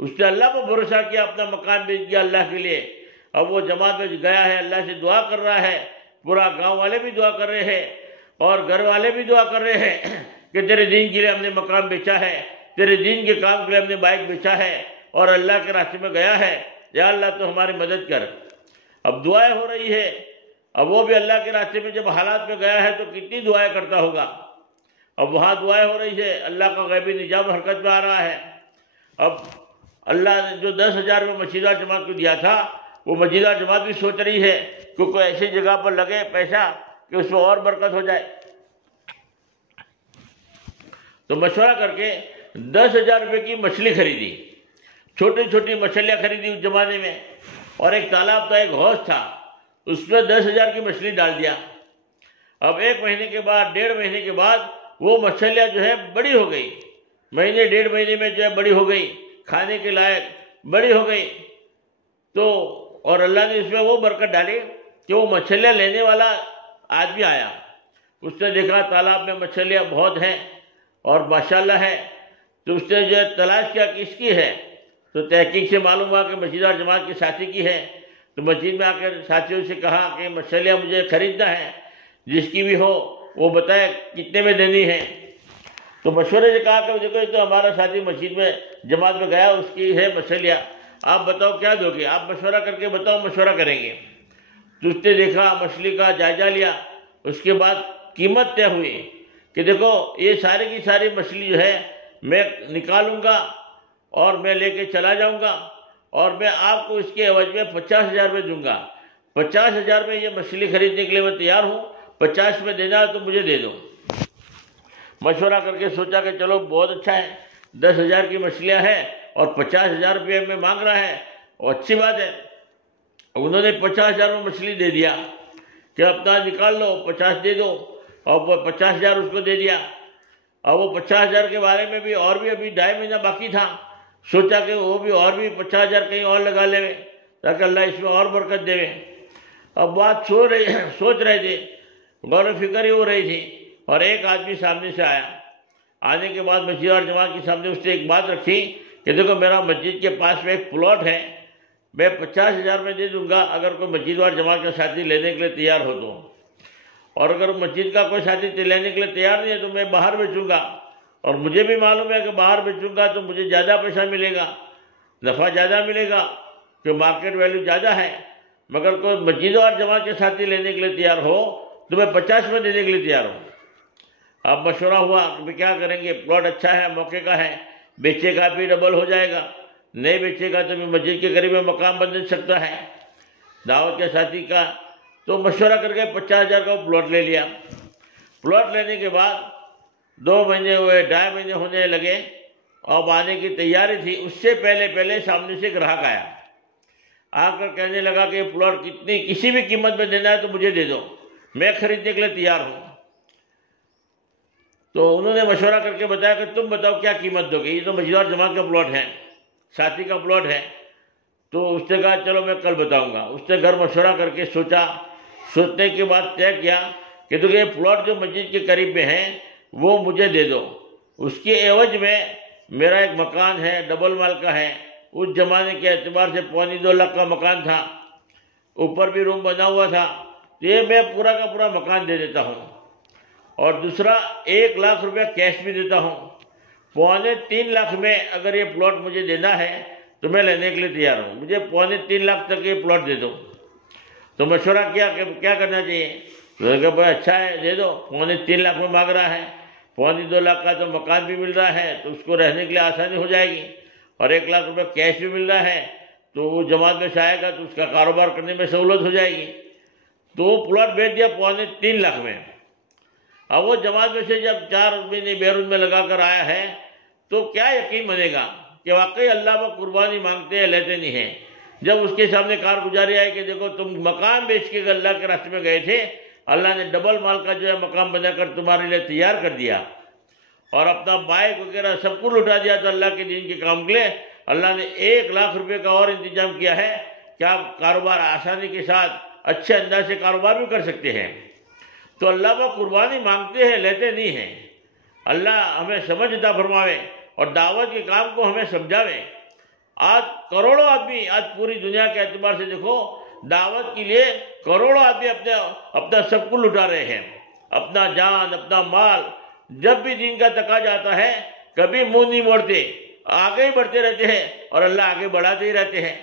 اس نے اللہ پر بھروسہ کیا، اپنا مکان بیچ دیا اللہ کے لیے۔ اب وہ جماعت میں گیا ہے، اللہ سے دعا کر رہا ہے، پورا گاؤں والے بھی دعا کر رہے ہیں اور گھر والے بھی دعا کر رہے ہیں کہ تیرے دین کے لیے ہم نے مکان بیچا ہے، تیرے دین کے کام کے لیے ہم نے بائک بیچا ہے اور اللہ کے راستے میں گیا ہے، یا اللہ تو ہماری مدد کر۔ اب دعائیں ہو رہی ہے۔ اب وہ بھی اللہ کے راستے میں جب حالات میں گیا ہے تو کتنی دعائیں کرتا ہوگا۔ اب وہاں دعائیں ہو رہی ہے، اللہ کا غیبی نظام حرکت میں آ رہا ہے۔ اب اللہ نے جو 10,000 روپے مسجدہ جماعت کو دیا تھا، وہ مسجدہ جماعت بھی سوچ رہی ہے کہ کوئی ایسی جگہ پر لگے پیسہ کہ اس میں اور برکت ہو جائے۔ تو مشورہ کر کے 10,000 روپے کی مچھلی خریدی، چھوٹی چھوٹی مچھلیاں خریدی اس زمانے میں، اور ایک تالاب تھا، ایک حوض تھا، اس میں 10,000 کی مچھلی ڈال دیا۔ اب 1 مہینے کے بعد، 1.5 مہینے کے بعد وہ مچھلیاں جو ہے بڑی ہو گئی، مہینے 1.5 مہینے میں جو ہے بڑی ہو گئی، کھانے کے لائق بڑی ہو گئی۔ تو اور اللہ نے اس میں وہ برکت ڈالی کہ وہ مچھلیاں لینے والا آدمی آیا، اس نے دیکھا تالاب میں مچھلیاں بہت ہیں اور ماشاءاللہ ہے، تو اس نے جو تلاش کیا کہ اس کی ہے، تو تحقیق سے معلوم ہوا کہ مسجد اور جماعت کے ساتھی کی ہے۔ تو مسجد میں آ کر ساتھیوں سے کہا کہ مچھلیاں مجھے خریدنا ہے، جس کی بھی ہو وہ بتائے کتنے میں دینی ہے۔ تو مشورے سے کہا کہ دیکھو یہ تو ہمارا ساتھی مسجد میں جماعت میں گیا، اس کی ہے مچھلیاں، آپ بتاؤ کیا دو گے، آپ مشورہ کر کے بتاؤ، مشورہ کریں گے۔ تو اس نے دیکھا، مچھلی کا جائزہ لیا، اس کے بعد قیمت طے ہوئی کہ دیکھو یہ سارے کی ساری مچھلی جو ہے میں نکالوں گا اور میں لے کے چلا جاؤں گا، اور میں آپ کو اس کے عوض میں 50,000 روپے دوں گا۔ 50,000 روپے یہ مچھلی خریدنے کے لیے میں تیار ہوں، 50 میں دینا ہے تو مجھے دے دو۔ مشورہ کر کے سوچا کہ چلو بہت اچھا ہے، 10,000 کی مچھلیاں ہیں اور 50,000 روپے میں مانگ رہا ہے، اور اچھی بات ہے۔ انہوں نے 50,000 میں مچھلی دے دیا کہ اپنا نکال لو، 50 دے دو۔ اور وہ 50,000 اس کو دے دیا. اور وہ 50,000 کے بارے میں بھی اور بھی ابھی 2.5 مہینہ باقی تھا. سوچا کہ وہ بھی اور بھی 50,000 کہیں اور لگا لے تاکہ اللہ اس میں اور برکت دے. اب بات سوچ رہے تھے، غور و فکر ہی ہو رہی تھی، اور ایک آدمی سامنے سے آیا. آنے کے بعد مسجد اور جماعت کے سامنے اس نے ایک بات رکھی کہ دیکھو میرا مسجد کے پاس میں ایک پلاٹ ہے، میں 50,000 میں دے دوں گا اگر کوئی مسجد اور جماعت کا ساتھی لینے کے لیے تیار ہو تو، اور اگر مسجد کا کوئی ساتھی لینے کے لیے تیار نہیں ہے تو میں باہر بیچوں گا. اور مجھے بھی معلوم ہے کہ باہر بیچوں گا تو مجھے زیادہ پیسہ ملے گا، نفع زیادہ ملے گا کہ مارکیٹ ویلیو زیادہ ہے. مگر کوئی مسجد اور جماعت کے ساتھی لینے کے لیے تیار ہو تو میں 50 میں دینے کے لیے تیار ہوں. اب مشورہ ہوا کہ کیا کریں گے، پلاٹ اچھا ہے، موقع کا ہے، بیچے گا بھی ڈبل ہو جائے گا، نہیں بیچے گا تو بھی مسجد کے قریب میں مقام بن سکتا ہے دعوت کے ساتھی کا. تو مشورہ کر کے 50,000 کا پلاٹ لے لیا. پلاٹ لینے کے بعد 2 مہینے ہوئے، 2.5 مہینے ہونے لگے، اور آنے کی تیاری تھی. اس سے پہلے سامنے سے گراہک آیا، آ کر کہنے لگا کہ یہ پلاٹ کسی بھی قیمت میں دینا ہے تو مجھے دے دو، میں خریدنے کے لیے تیار ہوں. تو انہوں نے مشورہ کر کے بتایا کہ تم بتاؤ کیا قیمت دو گے، یہ تو مسجد اور جماعت کا پلاٹ ہے، ساتھی کا پلاٹ ہے. تو اس نے کہا چلو میں کل بتاؤں گا. اس نے گھر مشورہ کر کے سوچنے کے بعد طے کیا کہ تو یہ پلاٹ جو مسجد کے قریب میں ہے وہ مجھے دے دو، اس کے عوض میں میرا ایک مکان ہے ڈبل مال کا ہے، اس زمانے کے اعتبار سے 2.25 لاکھ کا مکان تھا، اوپر بھی روم بنا ہوا تھا، تو یہ میں پورا کا پورا مکان دے دیتا ہوں. اور دوسرا 1 لاکھ روپیہ کیش بھی دیتا ہوں. 3.25 لاکھ میں اگر یہ پلاٹ مجھے دینا ہے تو میں لینے کے لیے تیار ہوں، مجھے 3.25 لاکھ تک یہ پلاٹ دے دو. تو مشورہ کیا کہ کیا کرنا چاہیے. تو نے کہا بھائی اچھا ہے دے دو. 3.25 لاکھ میں مانگ رہا ہے، 2.25 لاکھ کا تو مکان بھی مل رہا ہے تو اس کو رہنے کے لیے آسانی ہو جائے گی، اور 1 لاکھ روپے کیش بھی مل رہا ہے تو وہ جماعت میں سے آئے گا تو اس کا کاروبار کرنے میں سہولت ہو جائے گی. تو وہ پلاٹ بیچ دیا 3.25 لاکھ میں. اب وہ جماعت میں سے جب 4 مہینے بیرون میں لگا کر آیا ہے تو کیا یقین بنے گا کہ واقعی اللہ وہ قربانی مانگتے ہیں لیتے نہیں ہیں. جب اس کے سامنے کارگزاری آئی کہ دیکھو تم مکان بیچ کے اللہ کے راستے میں گئے تھے، اللہ نے ڈبل مال کا جو ہے مقام بنا کر تمہارے لیے تیار کر دیا، اور اپنا بائک وغیرہ سب کو لٹا دیا تو اللہ کے دین کے کام کے لیے اللہ نے 1 لاکھ روپے کا اور انتظام کیا ہے کہ آپ کاروبار آسانی کے ساتھ اچھے انداز سے کاروبار بھی کر سکتے ہیں. تو اللہ وہ قربانی مانگتے ہیں لیتے نہیں ہیں. اللہ ہمیں سمجھ عطا فرماوے اور دعوت کے کام کو ہمیں سمجھاوے. آج کروڑوں آدمی، آج پوری دنیا کے اعتبار سے دیکھو، دعوت کے لیے کروڑوں آدمی اپنا سب کو لٹا رہے ہیں، اپنا جان، اپنا مال. جب بھی دین کا تقاضا آتا ہے کبھی منہ نہیں موڑتے، آگے ہی بڑھتے رہتے ہیں اور اللہ آگے بڑھاتے ہی رہتے ہیں.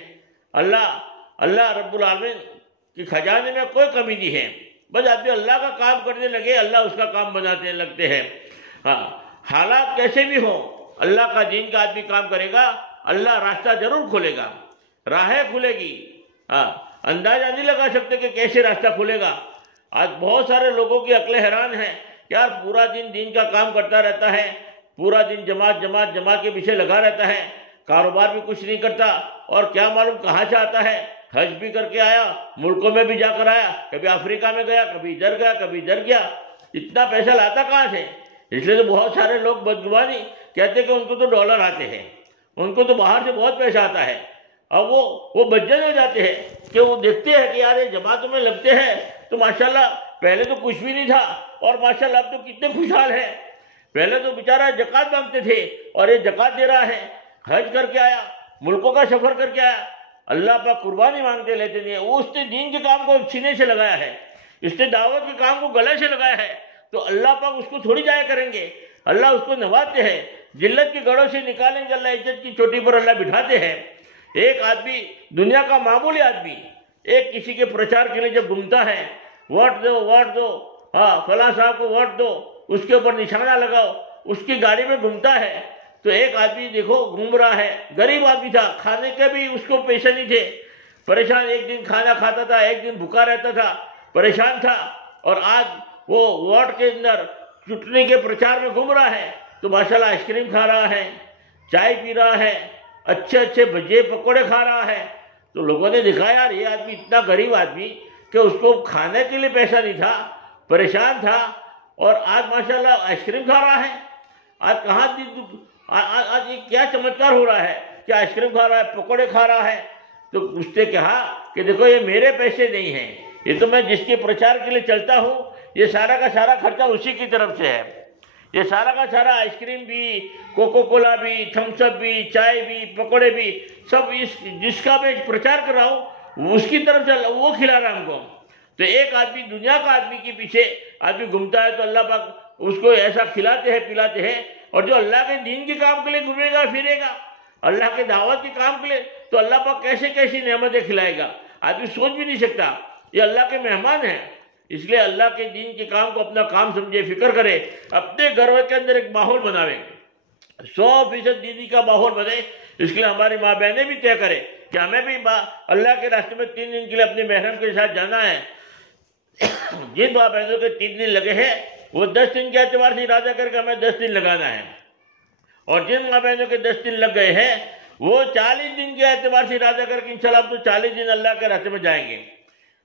اللہ رب العالمین کی خزانے میں کوئی کمی نہیں ہے. بس آدمی اللہ کا کام کرنے لگے، اللہ اس کا کام بناتے لگتے ہیں. حالات کیسے بھی ہوں، اللہ کا دین کا آدمی کام کرے گا، اللہ راستہ ضرور کھولے گا، راہیں کھلے گی. اندازہ نہیں لگا سکتے کہ کیسے راستہ کھلے گا. آج بہت سارے لوگوں کی عقلیں حیران ہیں، یار پورا دن کا کام کرتا رہتا ہے، پورا دن جماعت کے پیچھے لگا رہتا ہے، کاروبار بھی کچھ نہیں کرتا، اور کیا معلوم کہاں سے آتا ہے. حج بھی کر کے آیا، ملکوں میں بھی جا کر آیا، کبھی افریقہ میں گیا، کبھی ادھر گیا، کبھی ادھر گیا. اتنا پیسہ لاتا کہاں سے؟ اس لیے تو بہت سارے لوگ بدگمانی کہتے ہیں کہ ان کو تو ڈالر آتے ہیں، ان کو تو باہر سے بہت پیسہ آتا ہے. اب وہ بجن ہو جاتے ہیں کہ وہ دیکھتے ہیں کہ یار یہ جماعتوں میں لگتے ہیں تو ماشاءاللہ پہلے تو کچھ بھی نہیں تھا اور ماشاءاللہ اب تو کتنے خوشحال ہیں. پہلے تو بیچارہ زکوٰۃ مانگتے تھے اور یہ زکوٰۃ دے رہا ہے، حج کر کے آیا، ملکوں کا سفر کر کے آیا، اللہ پاک قربانی مانگتے لیتے نہیں. وہ اس نے دین کے کام کو سینے سے لگایا ہے، اس نے دعوت کے کام کو گلے سے لگایا ہے، تو اللہ پاک اس کو تھوڑی جایا کریں گے. اللہ اس کو نوازتے ہیں، ذلت کے گڑھوں سے نکالیں گے، اللہ عزت کی چوٹی پر اللہ بٹھاتے ہیں. ایک آدمی، دنیا کا معمولی آدمی، ایک کسی کے پرچار کے لیے جب گھومتا ہے، ووٹ دو، فلاں صاحب کو ووٹ دو، اس کے اوپر نشانہ لگاؤ، اس کی گاڑی میں گھومتا ہے، تو ایک آدمی دیکھو گھوم رہا ہے، غریب آدمی تھا، کھانے کے بھی اس کو پیسے نہیں تھے، پریشان، ایک دن کھانا کھاتا تھا، ایک دن بھوکا رہتا تھا، پریشان تھا، اور آج وہ ووٹ کے اندر چٹنی کے پرچار میں گھوم رہا ہے تو ماشاءاللہ آئس کریم کھا رہا ہے، چائے پی رہا ہے، اچھے بھجے پکوڑے کھا رہا ہے. تو لوگوں نے دیکھا یار یہ آدمی اتنا غریب آدمی کہ اس کو کھانے کے لیے پیسہ نہیں تھا، پریشان تھا، اور آج ماشاءاللہ آئس کریم کھا رہا ہے. آج کہاں آج یہ کیا چمتکار ہو رہا ہے کہ آئس کریم کھا رہا ہے, پکوڑے کھا رہا ہے. تو اس نے کہا کہ دیکھو یہ میرے پیسے نہیں ہیں, یہ تو میں جس کے پرچار کے لیے چلتا ہوں یہ سارا کا سارا خرچہ اسی کی طرف سے ہے. یہ سارا کا سارا آئس کریم بھی, کوکو کولا بھی, تھمس اپ بھی, چائے بھی, پکوڑے بھی, سب جس کا میں پرچار کر رہا ہوں اس کی طرف سے وہ کھلا رہا ہم کو. تو ایک آدمی, دنیا کا آدمی کے پیچھے آدمی گھومتا ہے تو اللہ پاک اس کو ایسا کھلاتے ہیں پلاتے ہیں. اور جو اللہ کے دین کے کام کے لیے گھومے گا پھرے گا, اللہ کے دعوت کے کام کے لیے, تو اللہ پاک کیسے کیسی نعمتیں کھلائے گا آدمی سوچ بھی نہیں سکتا. یہ اللہ کے مہمان ہیں. اس لیے اللہ کے دین کے کام کو اپنا کام سمجھے, فکر کرے, اپنے گھر کے اندر ایک ماحول بناوے, 100% دیدی کا ماحول بنے. اس لیے ہماری ماں بہنیں بھی طے کرے کہ ہمیں بھی اللہ کے راستے میں 3 دن کے لیے اپنے محرم کے ساتھ جانا ہے. جن ماں بہنوں کے 3 دن لگے ہیں وہ 10 دن کے اعتبار سے ارادہ کر کے ہمیں 10 دن لگانا ہے. اور جن ماں بہنوں کے 10 دن لگ گئے ہیں وہ 40 دن کے اعتبار سے ارادہ کر کے انشاءاللہ تو 40 دن اللہ کے راستے میں جائیں گے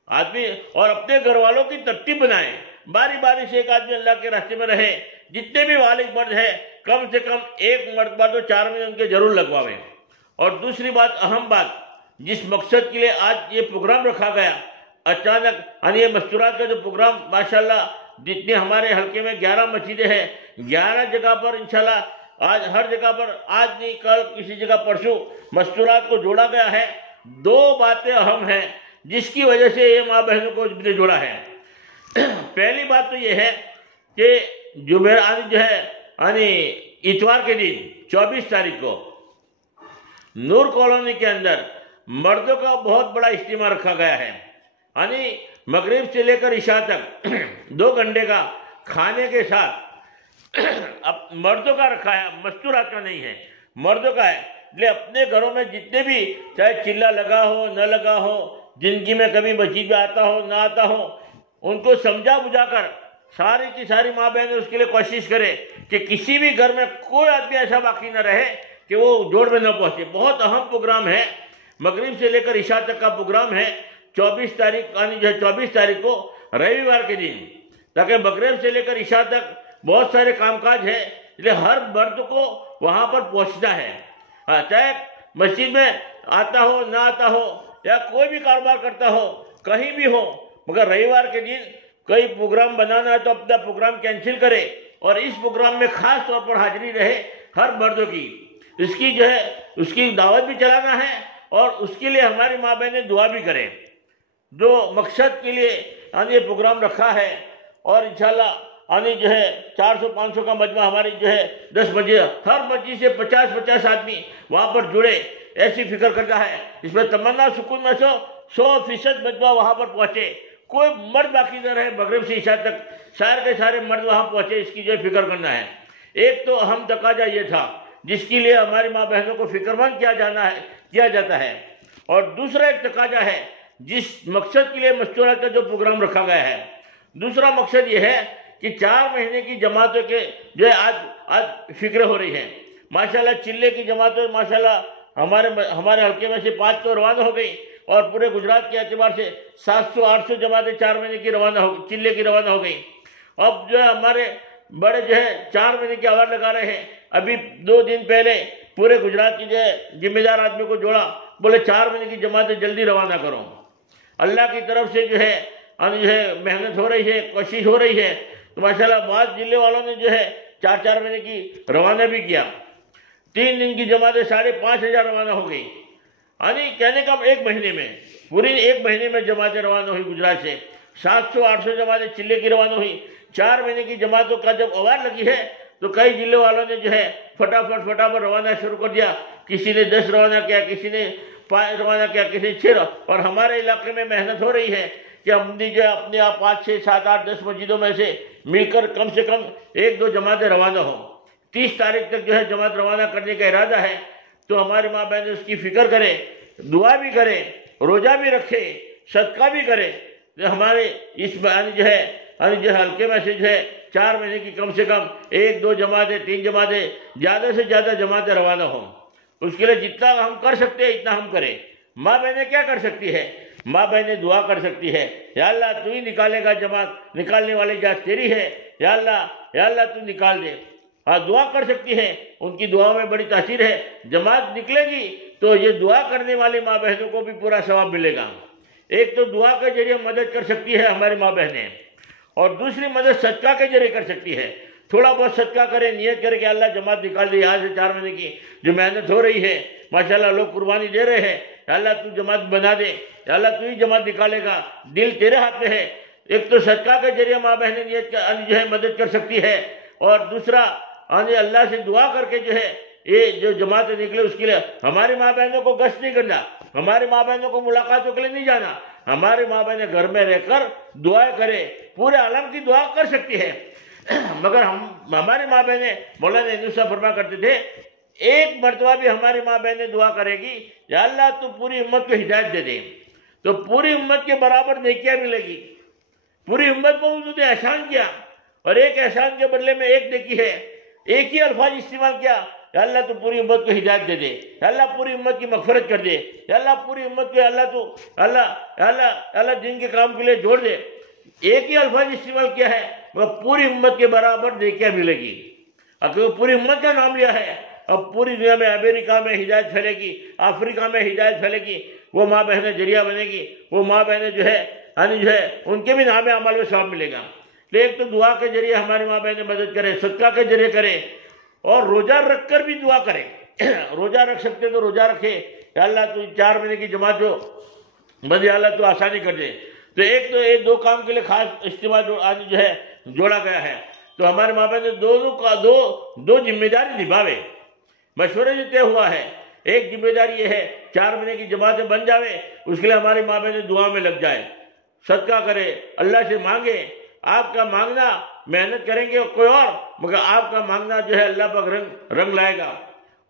آدمی. اور اپنے گھر والوں کی ترتیب بنائیں, باری باری سے ایک آدمی اللہ کے راستے میں رہے. جتنے بھی والد مرد ہیں کم سے کم ایک مرتبہ تو 4 مہینے ان کے ضرور لگواویں. اور دوسری بات, اہم بات, جس مقصد کے لیے آج یہ پروگرام رکھا گیا اچانک, یہ مستورات کا جو پروگرام ماشاءاللہ جتنے ہمارے حلقے میں 11 مسجدیں ہیں, 11 جگہ پر انشاءاللہ آج ہر جگہ پر, آج نہیں کل کسی جگہ پرسوں مستورات کو جوڑا گیا ہے. 2 باتیں اہم ہیں جس کی وجہ سے یہ ماں بہنوں کو جوڑا ہے. پہلی بات تو یہ ہے کہ جمعرات جو ہے اتوار کے دن 24 تاریخ کو نور کالونی کے اندر مردوں کا بہت بڑا اجتماع رکھا گیا ہے. مغرب سے لے کر عشاء تک 2 گھنٹے کا کھانے کے ساتھ اب مردوں کا رکھا ہے, مستورات کا نہیں ہے, مردوں کا ہے. لے اپنے گھروں میں جتنے بھی چاہے چلہ لگا ہو نہ لگا ہو, زندگی میں کبھی مسجد میں آتا ہو نہ آتا ہو, ان کو سمجھا بجھا کر ساری کی ساری ماں بہنیں اس کے لیے کوشش کرے کہ کسی بھی گھر میں کوئی آدمی ایسا باقی نہ رہے کہ وہ جوڑ میں نہ پہنچے. بہت اہم پروگرام ہے, مغرب سے لے کر عشاء تک کا پروگرام ہے. 24 تاریخ کو رویوار کے دن, تاکہ مغرب سے لے کر عشاء تک بہت سارے کام کاج ہے, اس لیے ہر مرد کو وہاں پر پہنچنا ہے. چاہے مسجد میں آتا ہو نہ آتا ہو یا کوئی بھی کاروبار کرتا ہو, کہیں بھی ہو, مگر رویوار کے دن کوئی پروگرام بنانا ہے تو اپنا پروگرام کینسل کرے اور اس پروگرام میں خاص طور پر حاضری رہے ہر مردوں کی. اس کی جو ہے اس کی دعوت بھی چلانا ہے اور اس کے لیے ہماری ماں بہنیں دعا بھی کریں. جو مقصد کے لیے یہ پروگرام رکھا ہے, اور انشاءاللہ جو ہے 400-500 کا مجمع ہماری جو ہے 10 مسجد, ہر مسجد سے 50-50 آدمی وہاں پر جڑے, ایسی فکر کرتا ہے. اس میں تمنا سکون میں 100% مجمع وہاں پر پہنچے, کوئی مرد باقی نہ رہے. مغرب سے عشاء تک سارے کے سارے مرد وہاں پہنچے, اس کی جو ہے فکر کرنا ہے. ایک تو اہم تقاضا یہ تھا جس کے لیے ہماری ماں بہنوں کو فکر مند کیا جاتا ہے. اور دوسرا ایک تقاضا ہے جس مقصد کے لیے مستورات کا جو پروگرام رکھا گیا ہے, دوسرا مقصد یہ ہے کہ 4 مہینے کی جماعتوں کے جو ہے آج فکر ہو رہی ہیں. ماشاءاللہ چلے کی جماعتیں ماشاءاللہ ہمارے حلقے میں سے 5 تو روانہ ہو گئی, اور پورے گجرات کے اعتبار سے 700-800 جماعتیں 4 مہینے کی چلے کی روانہ ہو گئی. اب جو ہے ہمارے بڑے جو ہے 4 مہینے کی آواز لگا رہے ہیں. ابھی 2 دن پہلے پورے گجرات کی جو ہے ذمہ دار آدمی کو جوڑا, بولے 4 مہینے کی جماعتیں جلدی روانہ کرو. اللہ کی طرف سے جو ہے محنت ہو رہی ہے, کوشش ہو رہی ہے. تو ماشاءاللہ بعض ضلع والوں نے جو ہے 4 مہینے کی روانہ بھی کیا. 3 دن کی جماعتیں 5,500 روانہ ہو گئی. کہنے کا 1 مہینے میں, پوری 1 مہینے میں جماعتیں روانہ ہوئی گجرات سے. 700-800 جماعتیں چلے کی روانہ ہوئی. 4 مہینے کی جماعتوں کا جب آواز لگی ہے تو کئی ضلع والوں نے جو ہے فٹافٹ روانہ شروع کر دیا. کسی نے 10 روانہ کیا, کسی نے 5 روانہ کیا, کسی نے 6. اور ہمارے علاقے میں محنت ہو رہی ہے کہ ہم جو ہے اپنے آپ 5, 6, 7, 8, 10 مسجدوں میں سے مل کر کم سے کم 1-2 جماعتیں روانہ ہوں. 30 تاریخ تک جو ہے جماعت روانہ کرنے کا ارادہ ہے. تو ہماری ماں بہن اس کی فکر کرے, دعا بھی کرے, روزہ بھی رکھے, صدقہ بھی کرے. ہمارے اس جو ہے حلقے میں سے جو ہے 4 مہینے کی کم سے کم 1-2 جماعتیں, 3 جماعتیں, زیادہ سے زیادہ جماعتیں روانہ ہوں. اس کے لیے جتنا ہم کر سکتے ہیں اتنا ہم کریں. ماں بہنیں کیا کر سکتی ہے؟ ماں بہنیں دعا کر سکتی ہے، یا اللہ تو ہی نکالے گا جماعت، نکالنے والی ذات تیری ہے، یا اللہ تو نکال دے۔ ہاں دعا کر سکتی ہے، ان کی دعاؤں میں بڑی تاثیر ہے۔ جماعت نکلے گی تو یہ دعا کرنے والی ماں بہنوں کو بھی پورا ثواب ملے گا۔ ایک تو دعا کے ذریعے مدد کر سکتی ہے ہماری ماں بہنیں، اور دوسری مدد صدقہ کے ذریعے کر سکتی ہے۔ تھوڑا بہت صدقہ کرے، نیت کرے کہ اللہ جماعت نکال دے یہاں سے 4 مہینے کی جو محنت ہو رہی ہے، ماشاءاللہ لوگ قربانی دے رہے ہیں، یا اللہ تو جماعت بنا دے، یا اللہ تو ہی جماعت نکالے گا، دل تیرے ہاتھ میں ہے۔ ایک تو صدقہ کے ذریعے ماں بہنیں نیت جو ہے مدد کر سکتی ہے، اور دوسرا اللہ سے دعا کر کے جو ہے یہ جو جماعت نکلے اس کے لیے ہماری ماں بہنوں کو گشت نہیں کرنا، ہماری ماں بہنوں کو ملاقاتوں کے لیے نہیں جانا، ہماری ماں بہنیں گھر میں رہ کر دعائیں کرے، پورے عالم کی دعا کر سکتی ہے۔ مگر ہماری ماں بہنیں، مولانا ہندو صاحب فرما کرتے تھے، ایک مرتبہ بھی ہماری ماں بہنیں دعا کرے گی یا اللہ تو پوری امت کو ہدایت دے دے، تو پوری امت کے برابر نیکیاں ملے گی۔ پوری امت کو انہوں نے احسان کیا، اور ایک احسان کے بدلے میں ایک نیکی ہے، ایک ہی الفاظ استعمال کیا، یا اللہ تو پوری امت کو ہدایت دے دے، یا اللہ پوری امت کی مغفرت کر دے، یا اللہ پوری امت کو اللہ دین کے کام کے لیے جوڑ دے۔ ایک ہی الفاظ استعمال کیا ہے، وہ پوری امت کے برابر نیکیاں ملے گی۔ اگر پوری امت کا نام لیا ہے، اب پوری دنیا میں، امریکہ میں ہدایت پھیلے گی، افریقہ میں ہدایت پھیلے گی، وہ ماں بہنیں ذریعہ بنے گی، وہ ماں بہنیں جو ہے ان کے بھی نام عمل میں ثواب ملے گا۔ ایک تو دعا کے ذریعے ہماری ماں بہنیں مدد کرے، صدقہ کے ذریعے کرے، اور روزہ رکھ کر بھی دعا کرے۔ روزہ رکھ سکتے تو روزہ رکھے، یا اللہ تو 4 مہینے کی جماعت جو بندے اللہ تو آسانی کر دے۔ تو ایک تو یہ 2 کام کے لیے خاص استعمال جو ہے جوڑا گیا ہے، تو ہمارے ماں بہن نے دو ذمہ داری نبھاوے، مشورے سے طے ہوا ہے۔ ایک ذمہ داری یہ ہے 4 مہینے کی جماعتیں بن جاوے، اس کے لیے ہماری ماں بہنیں دعا میں لگ جائے، صدقہ کرے، اللہ سے مانگے۔ آپ کا مانگنا محنت کریں گے کوئی اور، مگر آپ کا مانگنا جو ہے اللہ پاک رنگ لائے گا۔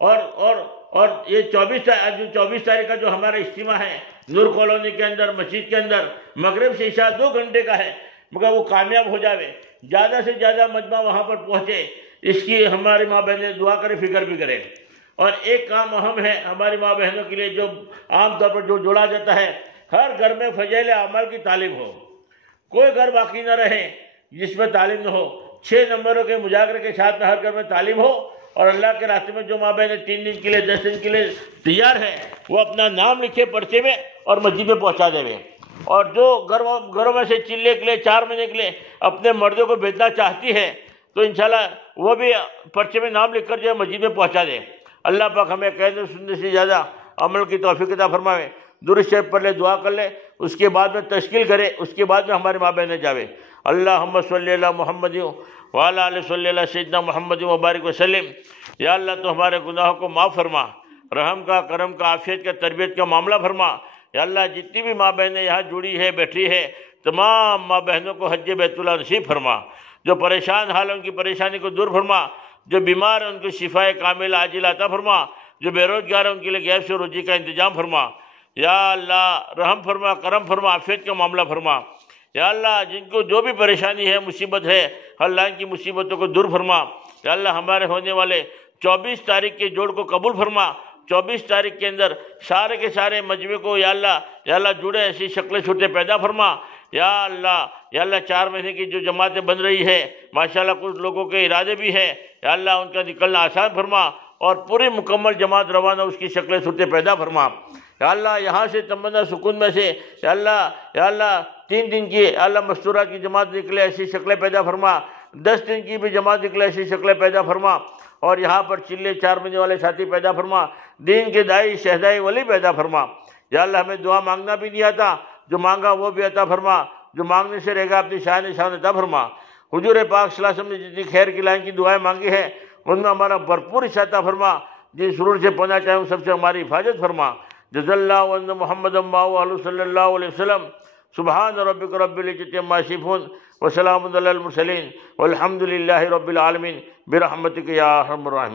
اور یہ 24 تاریخ کا جو ہمارا اجتماع ہے نور کالونی کے اندر، مسجد کے اندر، مغرب سے عشاء 2 گھنٹے کا ہے، مگر وہ کامیاب ہو جاوے، زیادہ سے زیادہ مجمع وہاں پر پہنچے، اس کی ہماری ماں بہنیں دعا کرے، فکر بھی کرے۔ اور ایک کام اہم ہے ہماری ماں بہنوں کے لیے جو عام طور پر جو جوڑا جاتا ہے، ہر گھر میں فضائل اعمال کی تعلیم ہو، کوئی گھر باقی نہ رہے جس میں تعلیم نہ ہو۔ 6 نمبروں کے مذاکرے کے ساتھ میں ہر گھر میں تعلیم ہو، اور اللہ کے راستے میں جو ماں بہنیں 3 دن کے لیے 10 دن کے لیے تیار ہے، وہ اپنا نام لکھے پرچے میں اور مسجد میں پہنچا دے۔ اور جو گھروں میں سے چلے کے لیے 4 مہینے کے لیے اپنے مردوں کو بھیجنا چاہتی ہے، تو انشاءاللہ وہ بھی پرچے میں نام لکھ کر جو ہے مسجد میں پہنچا دے۔ اللہ پاک ہمیں کہنے سننے سے زیادہ عمل کی توفیق عطا فرمائے۔ درود شریف پڑھ لے، دعا کر لے، اس کے بعد میں تشکیل کرے، اس کے بعد میں ہماری ماں بہنیں جاوے۔ اللہم صلی اللہ محمد وعلی آلہ صلی اللہ سیدنا محمد وبارک وسلم۔ یا اللہ تو ہمارے گناہوں کو معاف فرما، رحم کا، کرم کا، عافیت کا، تربیت کا معاملہ فرما۔ یا اللہ جتنی بھی ماں بہنیں یہاں جڑی ہے، بیٹھی ہے، تمام ماں بہنوں کو حج بیت اللہ نصیب فرما۔ جو پریشان حال ان کی پریشانی کو دور فرما، جو بیمار ہیں ان کو شفائے کامل عاجل عطا فرما، جو بے روزگار ہیں ان کے لیے غیب سے روزی کا انتظام فرما۔ یا اللہ رحم فرما، کرم فرما، عافیت کا معاملہ فرما۔ یا اللہ جن کو جو بھی پریشانی ہے، مصیبت ہے، اللہ کی مصیبتوں کو دور فرما۔ یا اللہ ہمارے ہونے والے 24 تاریخ کے جوڑ کو قبول فرما۔ 24 تاریخ کے اندر سارے کے سارے مجمع کو یا اللہ جڑے ایسی شکلیں چھوٹے پیدا فرما۔ یا اللہ 4 مہینے کی جو جماعتیں بن رہی ہے، ماشاءاللہ کچھ لوگوں کے ارادے بھی ہے، یا اللہ ان کا نکلنا آسان فرما، اور پوری مکمل جماعت روانہ اس کی شکلیں چھوٹے پیدا فرما۔ یا اللہ یہاں سے تمنا سکون میں سے یا اللہ 3 دن کی یا اللہ مستورہ کی جماعت نکلے، ایسی شکلیں پیدا فرما۔ 10 دن کی بھی جماعت نکلے، ایسی شکلیں پیدا فرما، اور یہاں پر چلے 4 مہینے والے ساتھی پیدا فرما، دین کے دائی شہدائی ولی پیدا فرما۔ یا اللہ ہمیں دعا مانگنا بھی نہیں آتا، جو مانگا وہ بھی عطا فرما، جو مانگنے سے رہے گا اپنی شان عطا فرما۔ حضور پاک صلی اللہ علیہ وسلم نے جتنی خیر کی لائن کی دعائیں مانگی ہیں، ان میں ہمارا بھرپور حصہ عطا فرما۔ جن سرور سے پہنچنا چاہے ان سب سے ہماری حفاظت فرما۔ جزا اللہ عنہ محمد صلی اللہ علیہ وسلم۔ سبحان ربک رب العزت عما یصفون وسلام علی المرسلین والحمد للہ رب العالمین برحمتک یا ارحم الراحمین۔